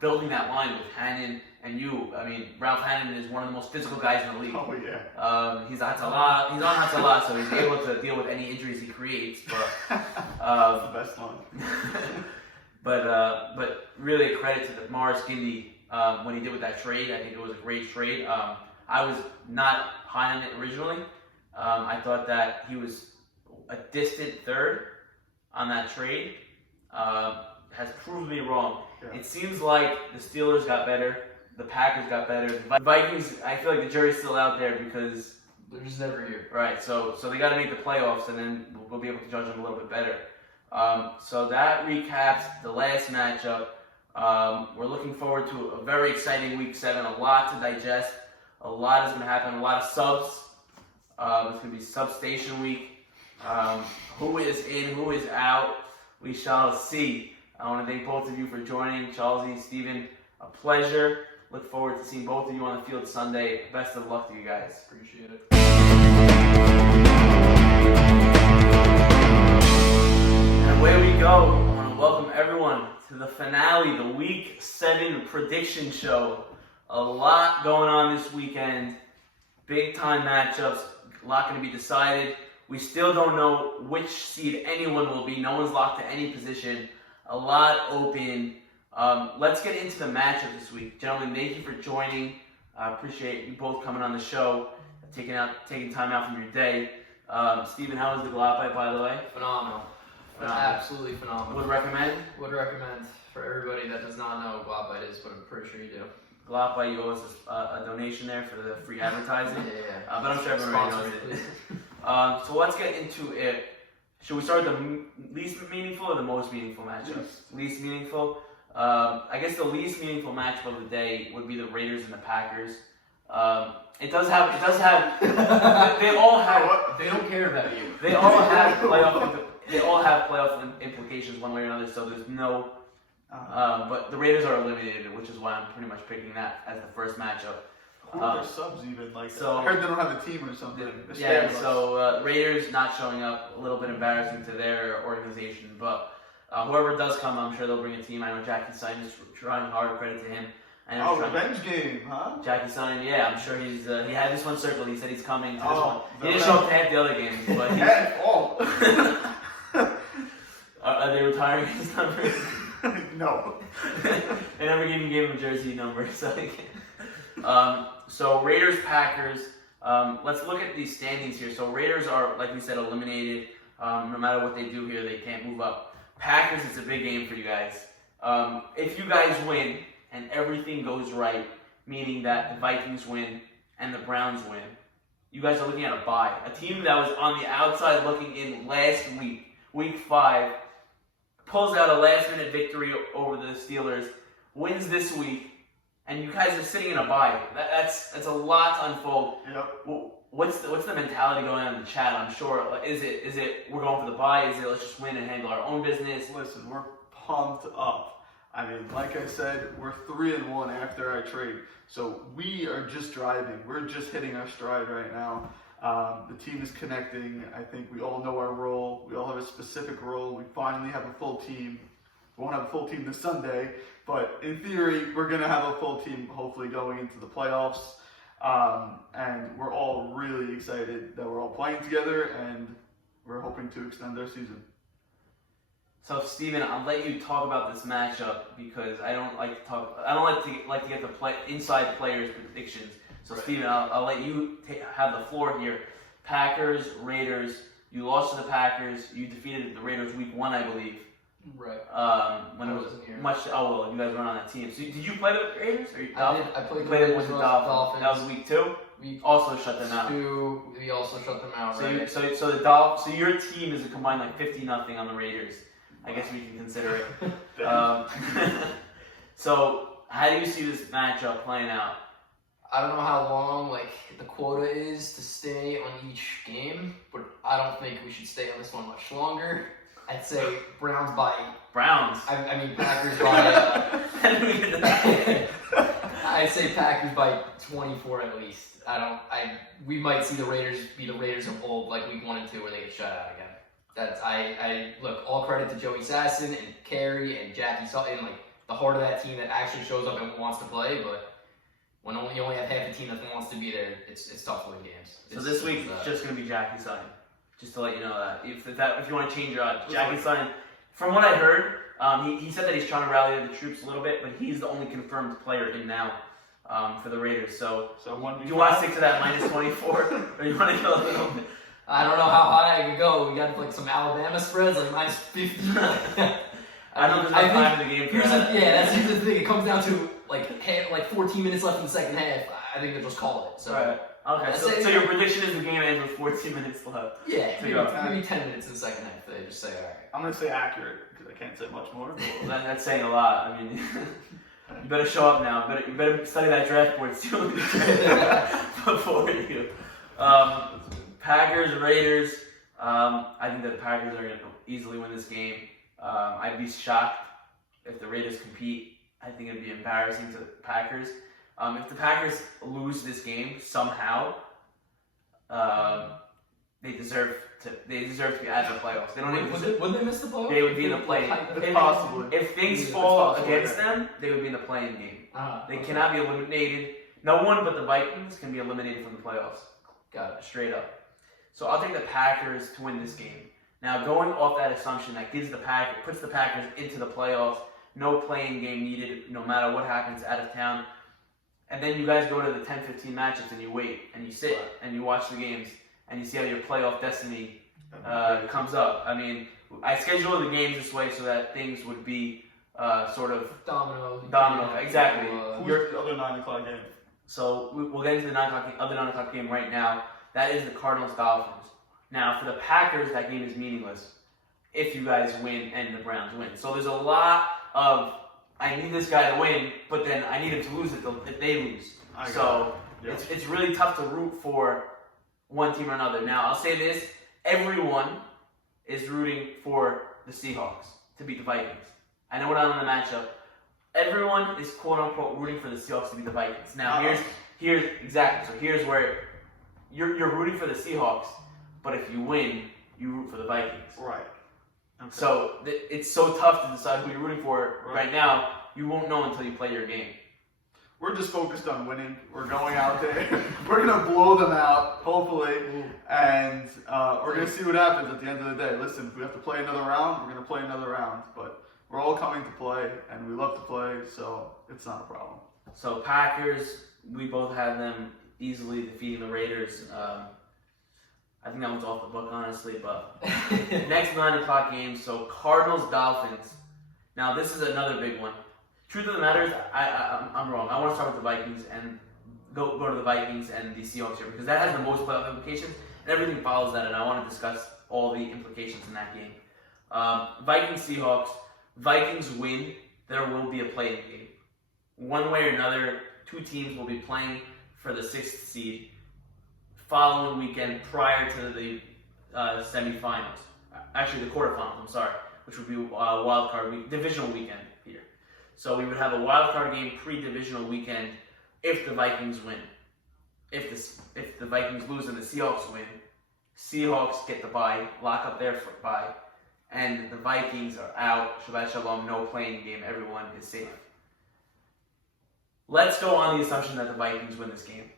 building that line with Hannon and you. I mean, Ralph Hannon is one of the most physical guys in the league. Oh yeah. He's on Hatzalah, so he's able to deal with any injuries he creates. But the best one. but really a credit to the Morris Giddy. When he did with that trade, I think it was a great trade. I was not high on it originally. I thought that he was a distant 3rd on that trade. Has proved me wrong. Yeah. It seems like the Steelers got better, the Packers got better, the Vikings. I feel like the jury's still out there because they're just never here. Right. So they got to make the playoffs, and then we'll be able to judge them a little bit better. So that recaps the last matchup. We're looking forward to a very exciting Week 7. A lot to digest. A lot is going to happen. A lot of subs. It's going to be Substation Week. Who is in, who is out, we shall see. I want to thank both of you for joining. Charles, Steven, a pleasure. Look forward to seeing both of you on the field Sunday. Best of luck to you guys. Appreciate it. And away we go. I want to welcome everyone to the finale, the Week 7 prediction show. A lot going on this weekend. Big time matchups. A lot going to be decided. We still don't know which seed anyone will be. No one's locked to any position. A lot open. Let's get into the matchup this week. Gentlemen, thank you for joining. I appreciate you both coming on the show, taking time out from your day. Steven, how was the Galapagos, by the way? Phenomenal. Absolutely phenomenal. Would recommend? Would recommend for everybody that does not know what Guapa is, but I'm pretty sure you do. Galapagos, you owe us a donation there for the free advertising. Yeah. But I'm sure everyone already knows it. So let's get into it. Should we start with the least meaningful or the most meaningful matchup? Least meaningful. I guess the least meaningful matchup of the day would be the Raiders and the Packers. It does have. They all have. They don't care about you. They all have playoff. They all have playoff implications one way or another. So there's no. But the Raiders are eliminated, which is why I'm pretty much picking that as the first matchup. Who are their subs even? Like, so, I heard they don't have a team or something. Yeah, so Raiders not showing up, a little bit embarrassing to their organization. But whoever does come, I'm sure they'll bring a team. I know Jackie Stein is trying hard, credit to him. Revenge game, huh? Jackie Stein, yeah, I'm sure he's. He had this one circled. He said he's coming to this one. He didn't show up to half the other games, but are they retiring his numbers? No. They never even gave him a jersey number, so they can't. So Raiders, Packers. Let's look at these standings here. So Raiders are, like we said, eliminated. No matter what they do here, they can't move up. Packers, it's a big game for you guys. If you guys win and everything goes right, meaning that the Vikings win and the Browns win, you guys are looking at a bye. A team that was on the outside looking in last week, Week 5, pulls out a last-minute victory over the Steelers, wins this week, and you guys are sitting in a bye. That's a lot to unfold. Yep. What's the mentality going on in the chat? I'm sure. Is it we're going for the bye? Is it let's just win and handle our own business? Listen, we're pumped up. I mean, like I said, we're 3-1 after our trade. So we are just driving. We're just hitting our stride right now. The team is connecting. I think we all know our role. We all have a specific role. We finally have a full team. We won't have a full team this Sunday, but in theory, we're going to have a full team hopefully going into the playoffs. And we're all really excited that we're all playing together, and we're hoping to extend our season. So, Steven, I'll let you talk about this matchup because I don't like to get the inside players' predictions. So, right. Steven, I'll let you have the floor here. Packers, Raiders. You lost to the Packers. You defeated the Raiders Week 1, I believe. Right. When it was much. Oh well, you guys weren't on that team. So, did you play the Raiders? Or I played with the Dolphins. That was Week 2. We also shut them out. We also shut them out. Right. So your team is a combined like 50-0 on the Raiders. I guess we can consider it. So, how do you see this matchup playing out? I don't know how long the quota is to stay on each game, but I don't think we should stay on this one much longer. I'd say Browns by... Browns? I mean Packers by... I'd say Packers by 24 at least. We might see the Raiders be the Raiders of old, like Week 1 and 2, where they get shut out again. Look, all credit to Joey Sasson and Carey and Jackie Sutton, the heart of that team that actually shows up and wants to play, but when you only have half the team that wants to be there, it's tough to win games. So this week it's just going to be Jackie Sutton, just to let you know that. If you want to change your odds, Jackie Sutton, from what I heard, he said that he's trying to rally the troops a little bit, but he's the only confirmed player in now for the Raiders. So do you want to stick to that minus 24, or you want to go a little bit? I don't know how high I could go. We got some Alabama spreads, minus 50. I don't know there's enough time in the game for that. That's the thing. It comes down to 14 minutes left in the second half. I think they'll just call it. So right. Okay, so your prediction is the game ends with 14 minutes left. Yeah, So maybe 10 minutes in the second half. They just say, all right. I'm gonna say accurate because I can't say much more. Well, that's saying a lot. I mean, you better show up now. You better study that draft board still before you. Packers, Raiders. I think that the Packers are going to easily win this game. I'd be shocked if the Raiders compete. I think it'd be embarrassing to the Packers. If the Packers lose this game somehow, they deserve to be out of the playoffs. They don't even. Would they miss the playoffs? They would be in the play. Possibly. If things fall against them, they would be in the playing game. They cannot be eliminated. No one but the Vikings can be eliminated from the playoffs. Got it. Straight up. So I'll take the Packers to win this game. Now, going off that assumption, that puts the Packers into the playoffs. No playing game needed, no matter what happens out of town. And then you guys go to the 10-15 matchups and you wait and you sit and you watch the games and you see how your playoff destiny comes up. I mean, I scheduled the games this way so that things would be sort of domino. Exactly. Who's the other 9 o'clock game? So we'll get into the other 9 o'clock game right now. That is the Cardinals-Dolphins. Now, for the Packers, that game is meaningless if you guys win and the Browns win. So there's a lot of, I need this guy to win, but then I need him to lose if they lose. It's really tough to root for one team or another. Now, I'll say this. Everyone is rooting for the Seahawks to beat the Vikings. I know we're not on the matchup. Everyone is quote-unquote rooting for the Seahawks to beat the Vikings. Now, here's exactly. So here's where you're rooting for the Seahawks, but if you win, you root for the Vikings. Right. Okay. So it's so tough to decide who you're rooting for right now. You won't know until you play your game. We're just focused on winning. We're going out there. We're going to blow them out, hopefully. And we're going to see what happens at the end of the day. Listen, if we have to play another round, we're going to play another round. But we're all coming to play, and we love to play, so it's not a problem. So Packers, we both have them easily defeating the Raiders. I think that one's off the book, honestly. But next 9 o'clock game, so Cardinals-Dolphins. Now, this is another big one. Truth of the matter is, I'm wrong. I want to start with the Vikings and go to the Vikings and the Seahawks here because that has the most playoff implications, and everything follows that, and I want to discuss all the implications in that game. Vikings-Seahawks. Vikings win, there will be a play-in game. One way or another, 2 teams will be playing for the 6th seed following weekend prior to the semifinals. Actually, the quarterfinals, I'm sorry, which would be wild card week, divisional weekend here. So we would have a wild card game pre-divisional weekend if the Vikings win. If the Vikings lose and the Seahawks win, Seahawks get the bye, lock up their bye, and the Vikings are out. Shabbat Shalom, no playing game. Everyone is safe. Let's go on the assumption that the Vikings win this game.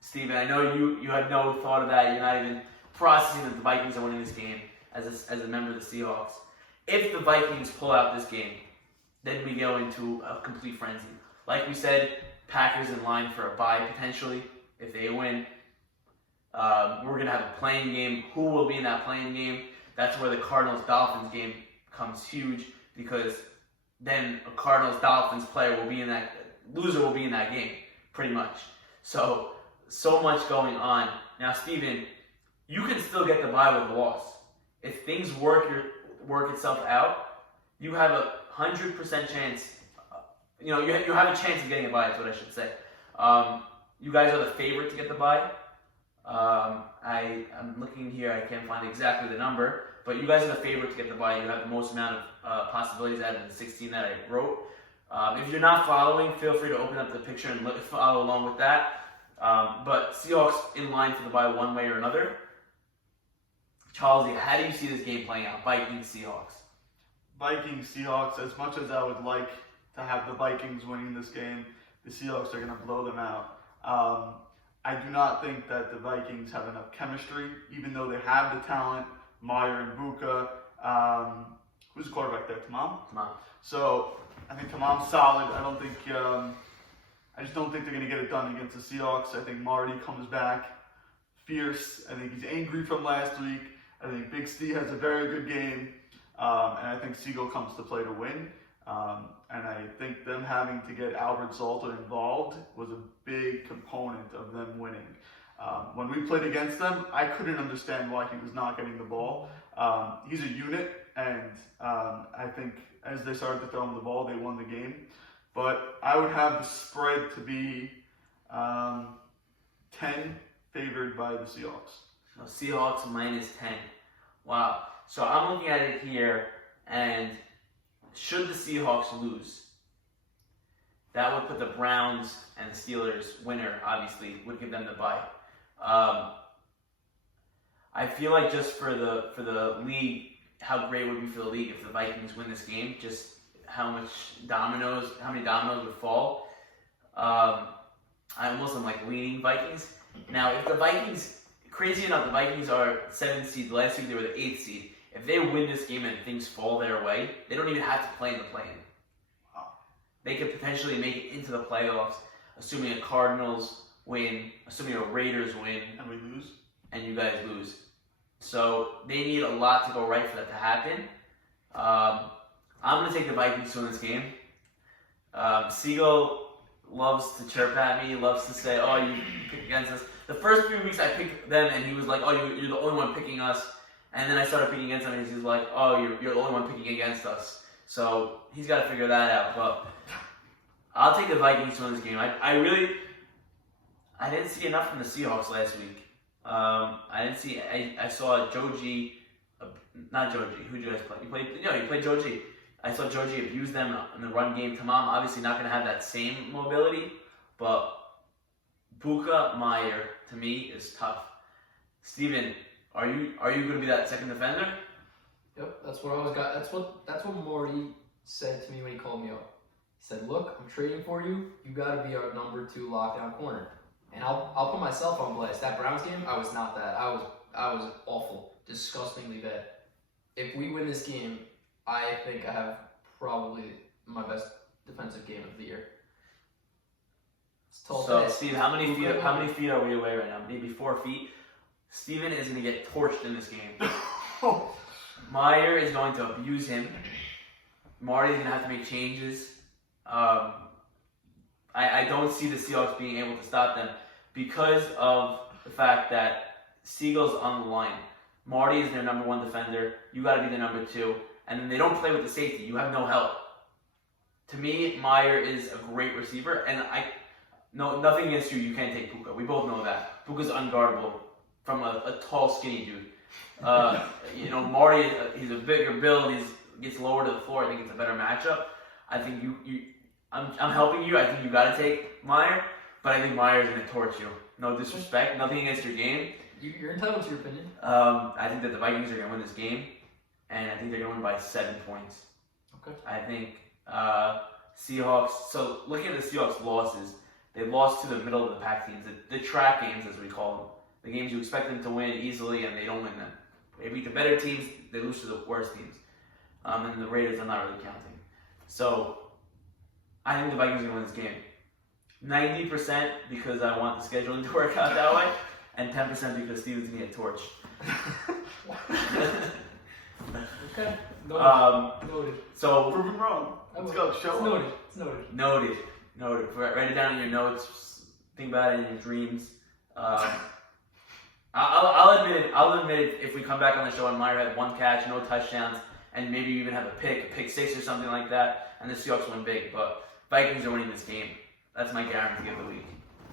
Steven, I know you had no thought of that. You're not even processing that the Vikings are winning this game as a member of the Seahawks. If the Vikings pull out this game, then we go into a complete frenzy. Like we said, Packers in line for a bye potentially if they win. We're going to have a playing game. Who will be in that playing game? That's where the Cardinals-Dolphins game comes huge because then a Cardinals-Dolphins player will be in that, loser will be in that game, pretty much. So much going on. Now, Steven, you can still get the bye with a loss. If things work itself out, you have a 100% chance, you have a chance of getting a bye, is what I should say. You guys are the favorite to get the bye. I'm looking here, I can't find exactly the number, but you guys are the favorite to get the bye. You have the most amount of possibilities out of the 16 that I wrote. If you're not following, feel free to open up the picture and follow along with that. But Seahawks in line for the bye one way or another. Charles, how do you see this game playing out? Vikings-Seahawks. Vikings-Seahawks, as much as I would like to have the Vikings winning this game, the Seahawks are going to blow them out. I do not think that the Vikings have enough chemistry, even though they have the talent, Meyer and Buka. Who's the quarterback there? Tamam? Tamam. So I think Tamam's solid. I just don't think they're going to get it done against the Seahawks. I think Marty comes back fierce. I think he's angry from last week. I think Big Steve has a very good game. And I think Siegel comes to play to win. And I think them having to get Albert Salter involved was a big component of them winning. When we played against them, I couldn't understand why he was not getting the ball. He's a unit, and I think as they started to throw him the ball, they won the game. But I would have the spread to be 10 favored by the Seahawks. So Seahawks -10. Wow. So I'm looking at it here, and should the Seahawks lose, that would put the Browns and the Steelers winner, obviously, would give them the bye. I feel like just for the league, how great would it be for the league if the Vikings win this game? Just how many dominoes would fall. I almost am like leaning Vikings. Now, if the Vikings, crazy enough, the Vikings are 7th seed. Last week they were the 8th seed. If they win this game and things fall their way, they don't even have to play in the play-in. They could potentially make it into the playoffs, assuming a Cardinals win, assuming a Raiders win, And we lose. and you guys lose. So they need a lot to go right for that to happen. I'm going to take the Vikings to win this game. Siegel loves to chirp at me, loves to say, oh, you pick against us. The first 3 weeks I picked them, and he was like, oh, you're the only one picking us. And then I started picking against him, and he's like, oh, you're the only one picking against us. So he's got to figure that out. But I'll take the Vikings to win this game. I didn't see enough from the Seahawks last week. I saw Joe G, not Joe G. Who did you guys play? You played Joe G. I saw Joe G abuse them in the run game. Tamam, obviously not going to have that same mobility, but Buka Meyer to me is tough. Steven, are you going to be that second defender? Yep, that's what I was got. That's what Morty said to me when he called me up. He said, "Look, I'm trading for you. You got to be our number 2 lockdown corner." And I'll put myself on blast. That Browns game, I was not that. I was awful, disgustingly bad. If we win this game, I think I have probably my best defensive game of the year. It's tall. So, Steve, how many feet are we away right now? Maybe 4 feet. Steven is going to get torched in this game. Meyer is going to abuse him. Marty's going to have to make changes. I don't see the Seahawks being able to stop them because of the fact that Siegel's on the line. Marty is their number 1 defender. You got to be the number 2. And then they don't play with the safety. You have no help. To me, Meyer is a great receiver. And nothing against you. You can't take Puka. We both know that. Puka's unguardable from a tall, skinny dude. Marty, he's a bigger build. He gets lower to the floor. I think it's a better matchup. I think I'm helping you. I think you got to take Meyer, but I think Meyer's going to torch you. No disrespect, nothing against your game. You're entitled to your opinion. I think that the Vikings are going to win this game, and I think they're going to win by 7 points. Okay. I think Seahawks. So looking at the Seahawks' losses, they lost to the middle of the pack teams, the trap games as we call them, the games you expect them to win easily and they don't win them. They beat the better teams, they lose to the worst teams, and the Raiders are not really counting. So I think the Vikings are going to win this game. 90% because I want the scheduling to work out that way, and 10% because Steven's going to get torched. Okay. Noted. So proven wrong. Let's go. Show noted. It's noted. Noted. Write it down in your notes. Think about it in your dreams. I'll admit it if we come back on the show and Meyer had 1 catch, no touchdowns, and maybe you even have a pick 6 or something like that, and the Seahawks win big. But Vikings are winning this game. That's my guarantee of the week.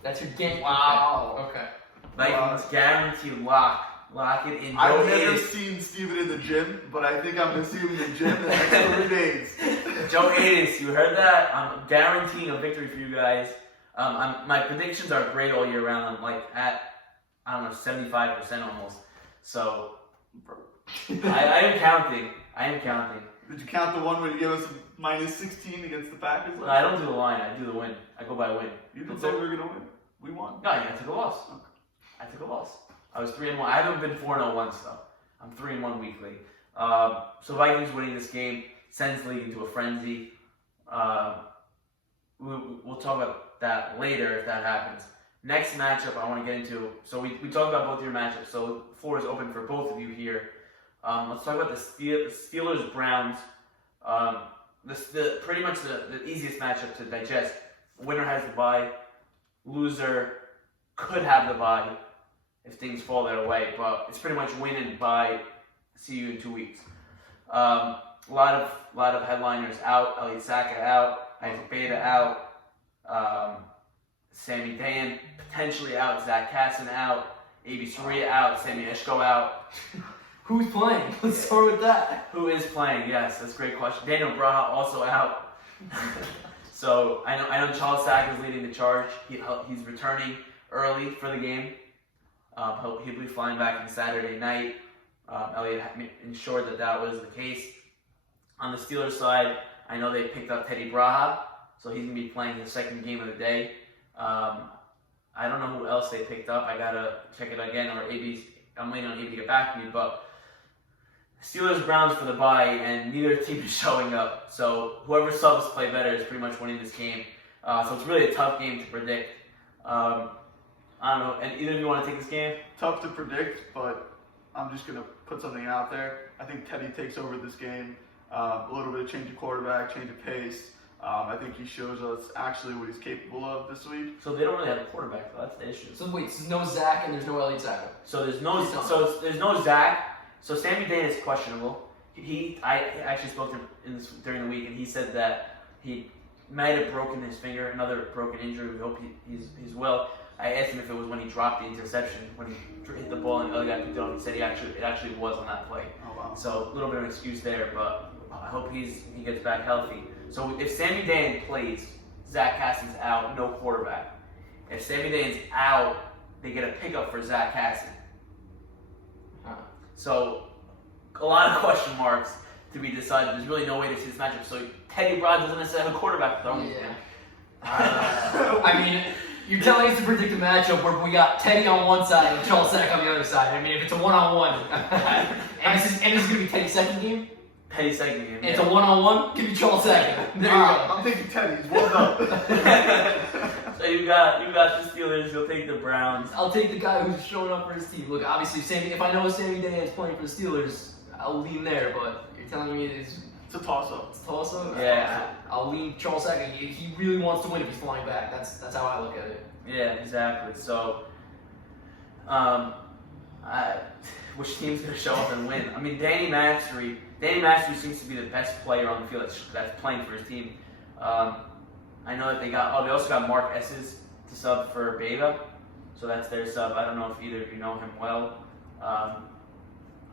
That's your game. Wow. Okay. Vikings guarantee lock. Lock it in. I've never seen Steven in the gym, but I think I'm going to see him in the gym in the next 3 days. Joe Aidis, you heard that? I'm guaranteeing a victory for you guys. My predictions are great all year round. I'm like at, 75% almost. So I am counting. Did you count the one where you gave us a -16 against the Packers? No, I don't do the line. I do the win. I go by win. You didn't say we were going to win. We won. No, I took a loss. I took a loss. I was 3-1. I haven't been 4-0 once though. I'm 3-1 weekly. So Vikings winning this game sends the league into a frenzy. We'll talk about that later if that happens. Next matchup I want to get into. So we talked about both your matchups. So the floor is open for both of you here. Let's talk about the Steelers Browns. Pretty much the easiest matchup to digest. Winner has the bye. Loser could have the bye. if things fall their way. But it's pretty much win and bye. See you in 2 weeks. A lot of headliners out. Elliot Saka out. Isaac Beta out. Sammy Dayan potentially out. Zach Casson out. AB Soria out. Sammy Eshko out. Who's playing? Let's start with that. Who is playing? Yes, that's a great question. Daniel Braha also out. So I know Charles Sack is leading the charge. He's returning early for the game. He'll be flying back on Saturday night. Elliot ensured that was the case. On the Steelers side, I know they picked up Teddy Braha, so he's going to be playing his second game of the day. I don't know who else they picked up. I got to check it again, or I'm waiting on AB to get back to me, but Steelers Browns for the bye, and neither team is showing up. So whoever subs play better is pretty much winning this game. So it's really a tough game to predict. I don't know. And either of you want to take this game? Tough to predict, but I'm just going to put something out there. I think Teddy takes over this game. A little bit of change of quarterback, change of pace. I think he shows us actually what he's capable of this week. So they don't really have a quarterback, though. That's the issue. So wait, so no Zach and there's no Elliot Saka. So there's no Zach. So Sammy Dayan is questionable. I actually spoke to him during the week, and he said that he might have broken his finger, another broken injury. We hope he's well. I asked him if it was when he dropped the interception, when he hit the ball and the other guy picked it up. He said it actually was on that play. Oh, wow. So a little bit of an excuse there, but I hope he gets back healthy. So if Sammy Dayan plays, Zach Casson's out, no quarterback. If Sammy Dayan's out, they get a pickup for Zach Casson. So a lot of question marks to be decided. There's really no way to see this matchup. So Teddy Braha doesn't necessarily have a quarterback thrown. Yeah. I mean, you're telling us to predict a matchup where we got Teddy on one side and Charles Sack on the other side. I mean, if it's a one-on-one, and this is going to be Teddy's second game? Teddy's second game. And it's a one-on-one? Give me Charles Sack. There you go. I'm thinking Teddy's. Well done. So you got the Steelers. You'll take the Browns. I'll take the guy who's showing up for his team. Look, obviously, if I know Sammy Dayan is playing for the Steelers, I'll lean there. But you're telling me it's a toss-up. It's a toss-up? Yeah. I'll lean Charles Sack. He really wants to win if he's flying back. That's how I look at it. Yeah, exactly. So, which team's going to show up and win? I mean, Danny Mastery seems to be the best player on the field that's playing for his team. I know that they also got Mark Esses to sub for Beta, so that's their sub. I don't know if either of you know him well.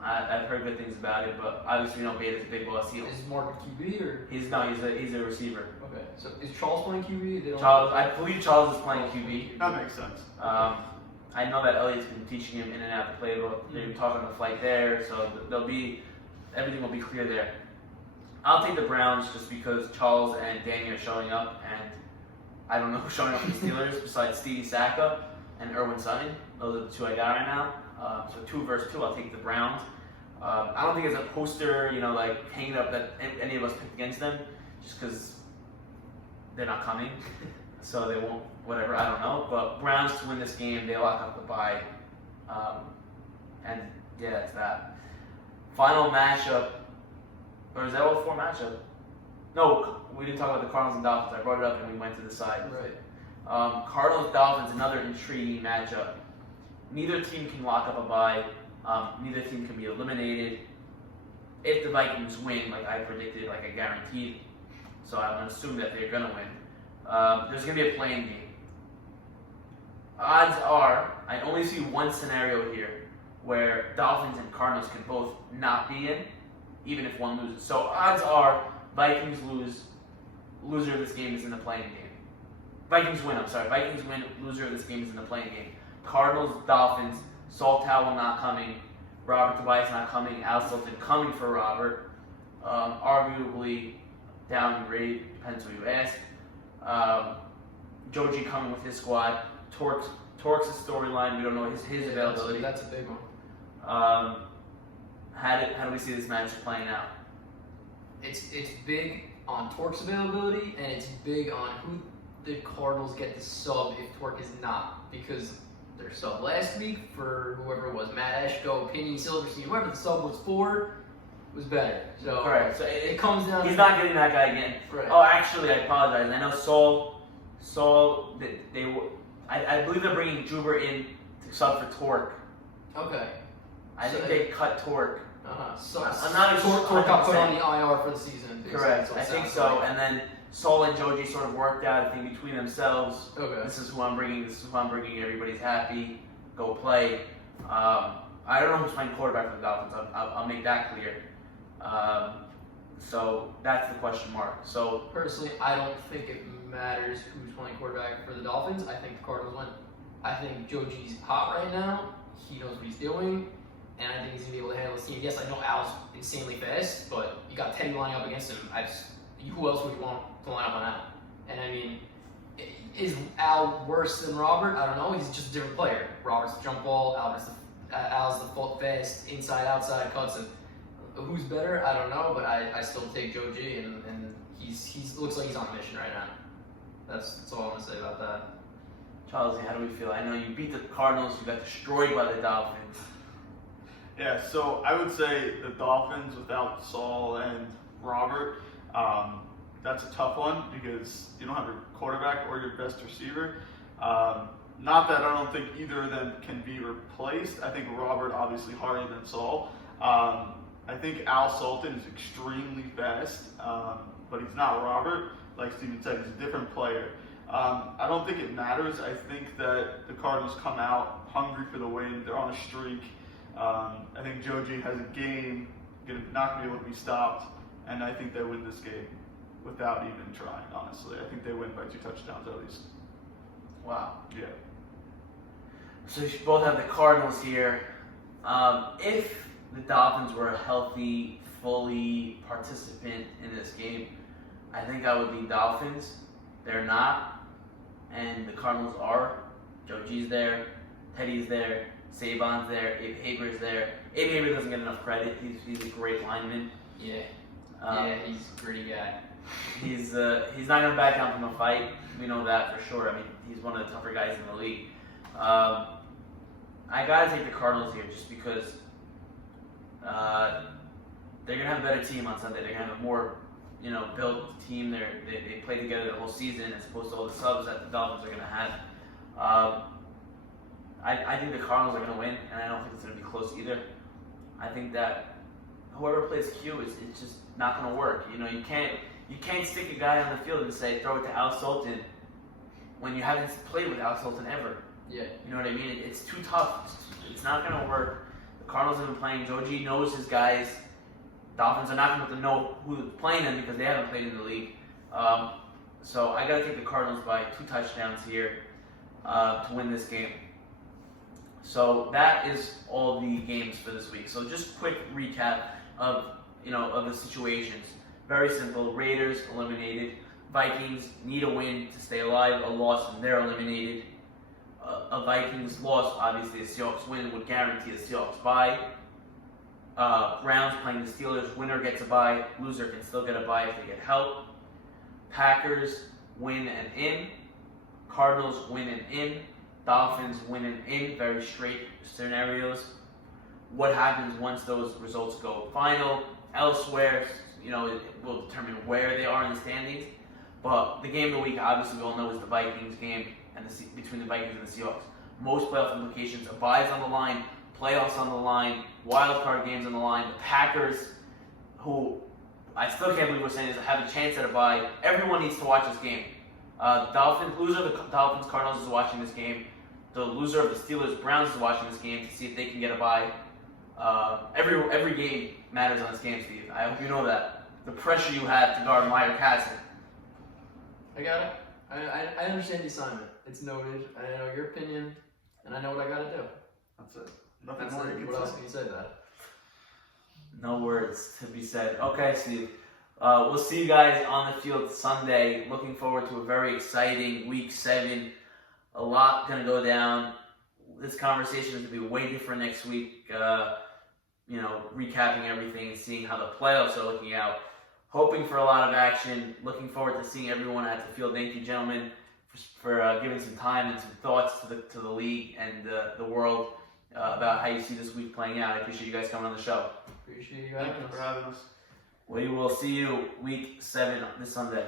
I've heard good things about it, but obviously Beta's a big boss. Is Mark a QB or? He's a receiver. Okay, so is Charles playing QB? I believe Charles is playing QB. That makes sense. I know that Elliot's been teaching him in and out the playbook. They're talking on the flight there, so everything will be clear there. I'll take the Browns just because Charles and Daniel are showing up, and I don't know who's showing up for the Steelers besides Stevie Saka and Erwin Sutton. Those are the two I got right now. So 2 versus 2, I'll take the Browns. I don't think it's a poster, like hanging up that any of us picked against them, just because they're not coming, so they won't. Whatever, I don't know. But Browns to win this game, they lock up the bye, and yeah, that's that. Final matchup, or is that all 4 matchup? No, we didn't talk about the Cardinals and Dolphins. I brought it up and we went to the side. Right. Cardinals Dolphins, another intriguing matchup. Neither team can lock up a bye. Neither team can be eliminated. If the Vikings win, like I predicted, like I guaranteed, so I'm going to assume that they're going to win. There's going to be a playing game. Odds are, I only see one scenario here where Dolphins and Cardinals can both not be in, even if one loses. So odds are Vikings lose, loser of this game is in the playing game. Vikings win, loser of this game is in the playing game. Cardinals, Dolphins, Saltowell not coming, Robert Tobias not coming, Al Silton coming for Robert. Arguably down in grade, depends who you ask. Joe G coming with his squad. Torque's storyline, we don't know his availability. That's a big one. How do we see this match playing out? It's big on Torque's availability, and it's big on who the Cardinals get to sub if Torque is not, because their sub last week for whoever it was, Matt Eshko, Penny, Silverstein, whoever the sub was for, was better. So correct. So it comes down. He's not getting that guy again. Right. Oh, actually, I apologize. I know Saul. I believe they're bringing Juber in to sub for Torque Okay. I think they cut Torque. So I'm not Torque got put 100%. on the IR for the season. Correct. I think so. And then Saul and Joji sort of worked out a thing between themselves. Okay. This is who I'm bringing. This is who I'm bringing. Everybody's happy. Go play. I don't know who's playing quarterback for the Dolphins. I'll make that clear. So that's the question mark. So Personally, I don't think it matters who's playing quarterback for the Dolphins. I think the Cardinals win. I think Joji's hot right now. He knows what he's doing, and I think he's gonna be able to handle his team. Yes, I know Al's insanely fast, but you got Teddy lining up against him. Who else would you want to line up on Al? And I mean, is Al worse than Robert? I don't know. He's just a different player. Robert's the jump ball. Al's the fast inside outside cuts. And who's better? I don't know, but I still take Joji, and he's looks like he's on a mission right now. That's all I'm gonna say about that. Charles, how do we feel? I know you beat the Cardinals. You got destroyed by the Dolphins. Yeah, so I would say the Dolphins without Saul and Robert, that's a tough one because you don't have your quarterback or your best receiver. Not that I don't think either of them can be replaced. I think Robert obviously harder than Saul. I think Al Sultan is extremely fast, but he's not Robert. Like Steven said, he's a different player. I don't think it matters. I think that the Cardinals come out hungry for the win. They're on a streak. I think Joji has a game, not going to be able to be stopped, and I think they win this game without even trying, honestly. I think they win by 2 touchdowns at least. Wow. Yeah. So you should both have the Cardinals here. If the Dolphins were a healthy, fully participant in this game, I think I would be Dolphins. They're not, and the Cardinals are. Joji's there, Teddy's there, Saban's there, Abe Haber's there. Abe Haber doesn't get enough credit. He's a great lineman. Yeah. He's a gritty guy. He's not going to back down from a fight. We know that for sure. I mean, he's one of the tougher guys in the league. I got to take the Cardinals here just because they're going to have a better team on Sunday. They're going to have a more built team. They play together the whole season as opposed to all the subs that the Dolphins are going to have. I think the Cardinals are going to win, and I don't think it's going to be close either. I think that whoever plays Q is just not going to work. You can't stick a guy on the field and say throw it to Al Sultan when you haven't played with Al Sultan ever. Yeah. You know what I mean? It's too tough. It's not going to work. The Cardinals have been playing. Joji knows his guys. Dolphins are not going to know who's playing them because they haven't played in the league. So I got to take the Cardinals by 2 touchdowns here to win this game. So that is all the games for this week. So just quick recap of the situations. Very simple. Raiders eliminated. Vikings need a win to stay alive. A loss and they're eliminated. A Vikings loss, obviously a Seahawks win would guarantee the Seahawks bye. Browns playing the Steelers. Winner gets a bye. Loser can still get a bye if they get help. Packers win and in. Cardinals win and in. Dolphins win and in. Very straight scenarios. What happens once those results go final? Elsewhere, it will determine where they are in the standings. But the game of the week, obviously, we all know is the Vikings game and between the Vikings and the Seahawks. Most playoff implications. A bye's on the line. Playoffs on the line, wild card games on the line. The Packers, who I still can't believe we're saying this, have a chance at a bye. Everyone needs to watch this game. Loser of the Dolphins Cardinals is watching this game. The loser of the Steelers Browns is watching this game to see if they can get a bye. Every game matters on this game, Steve. I hope you know that. The pressure you have to guard Meyer Katzen. I got it. I understand the assignment. It's noted. I know your opinion, and I know what I got to do. That's it. Nothing That's more it. you What can else say. can you say to that? No words to be said. Okay, Steve. We'll see you guys on the field Sunday. Looking forward to a very exciting Week 7. A lot going to go down. This conversation is going to be way different next week. Recapping everything and seeing how the playoffs are looking out. Hoping for a lot of action. Looking forward to seeing everyone at the field. Thank you, gentlemen, for giving some time and some thoughts to the league and the world about how you see this week playing out. I appreciate you guys coming on the show. Appreciate you Thank having you us. for having us. We will see you Week 7 this Sunday.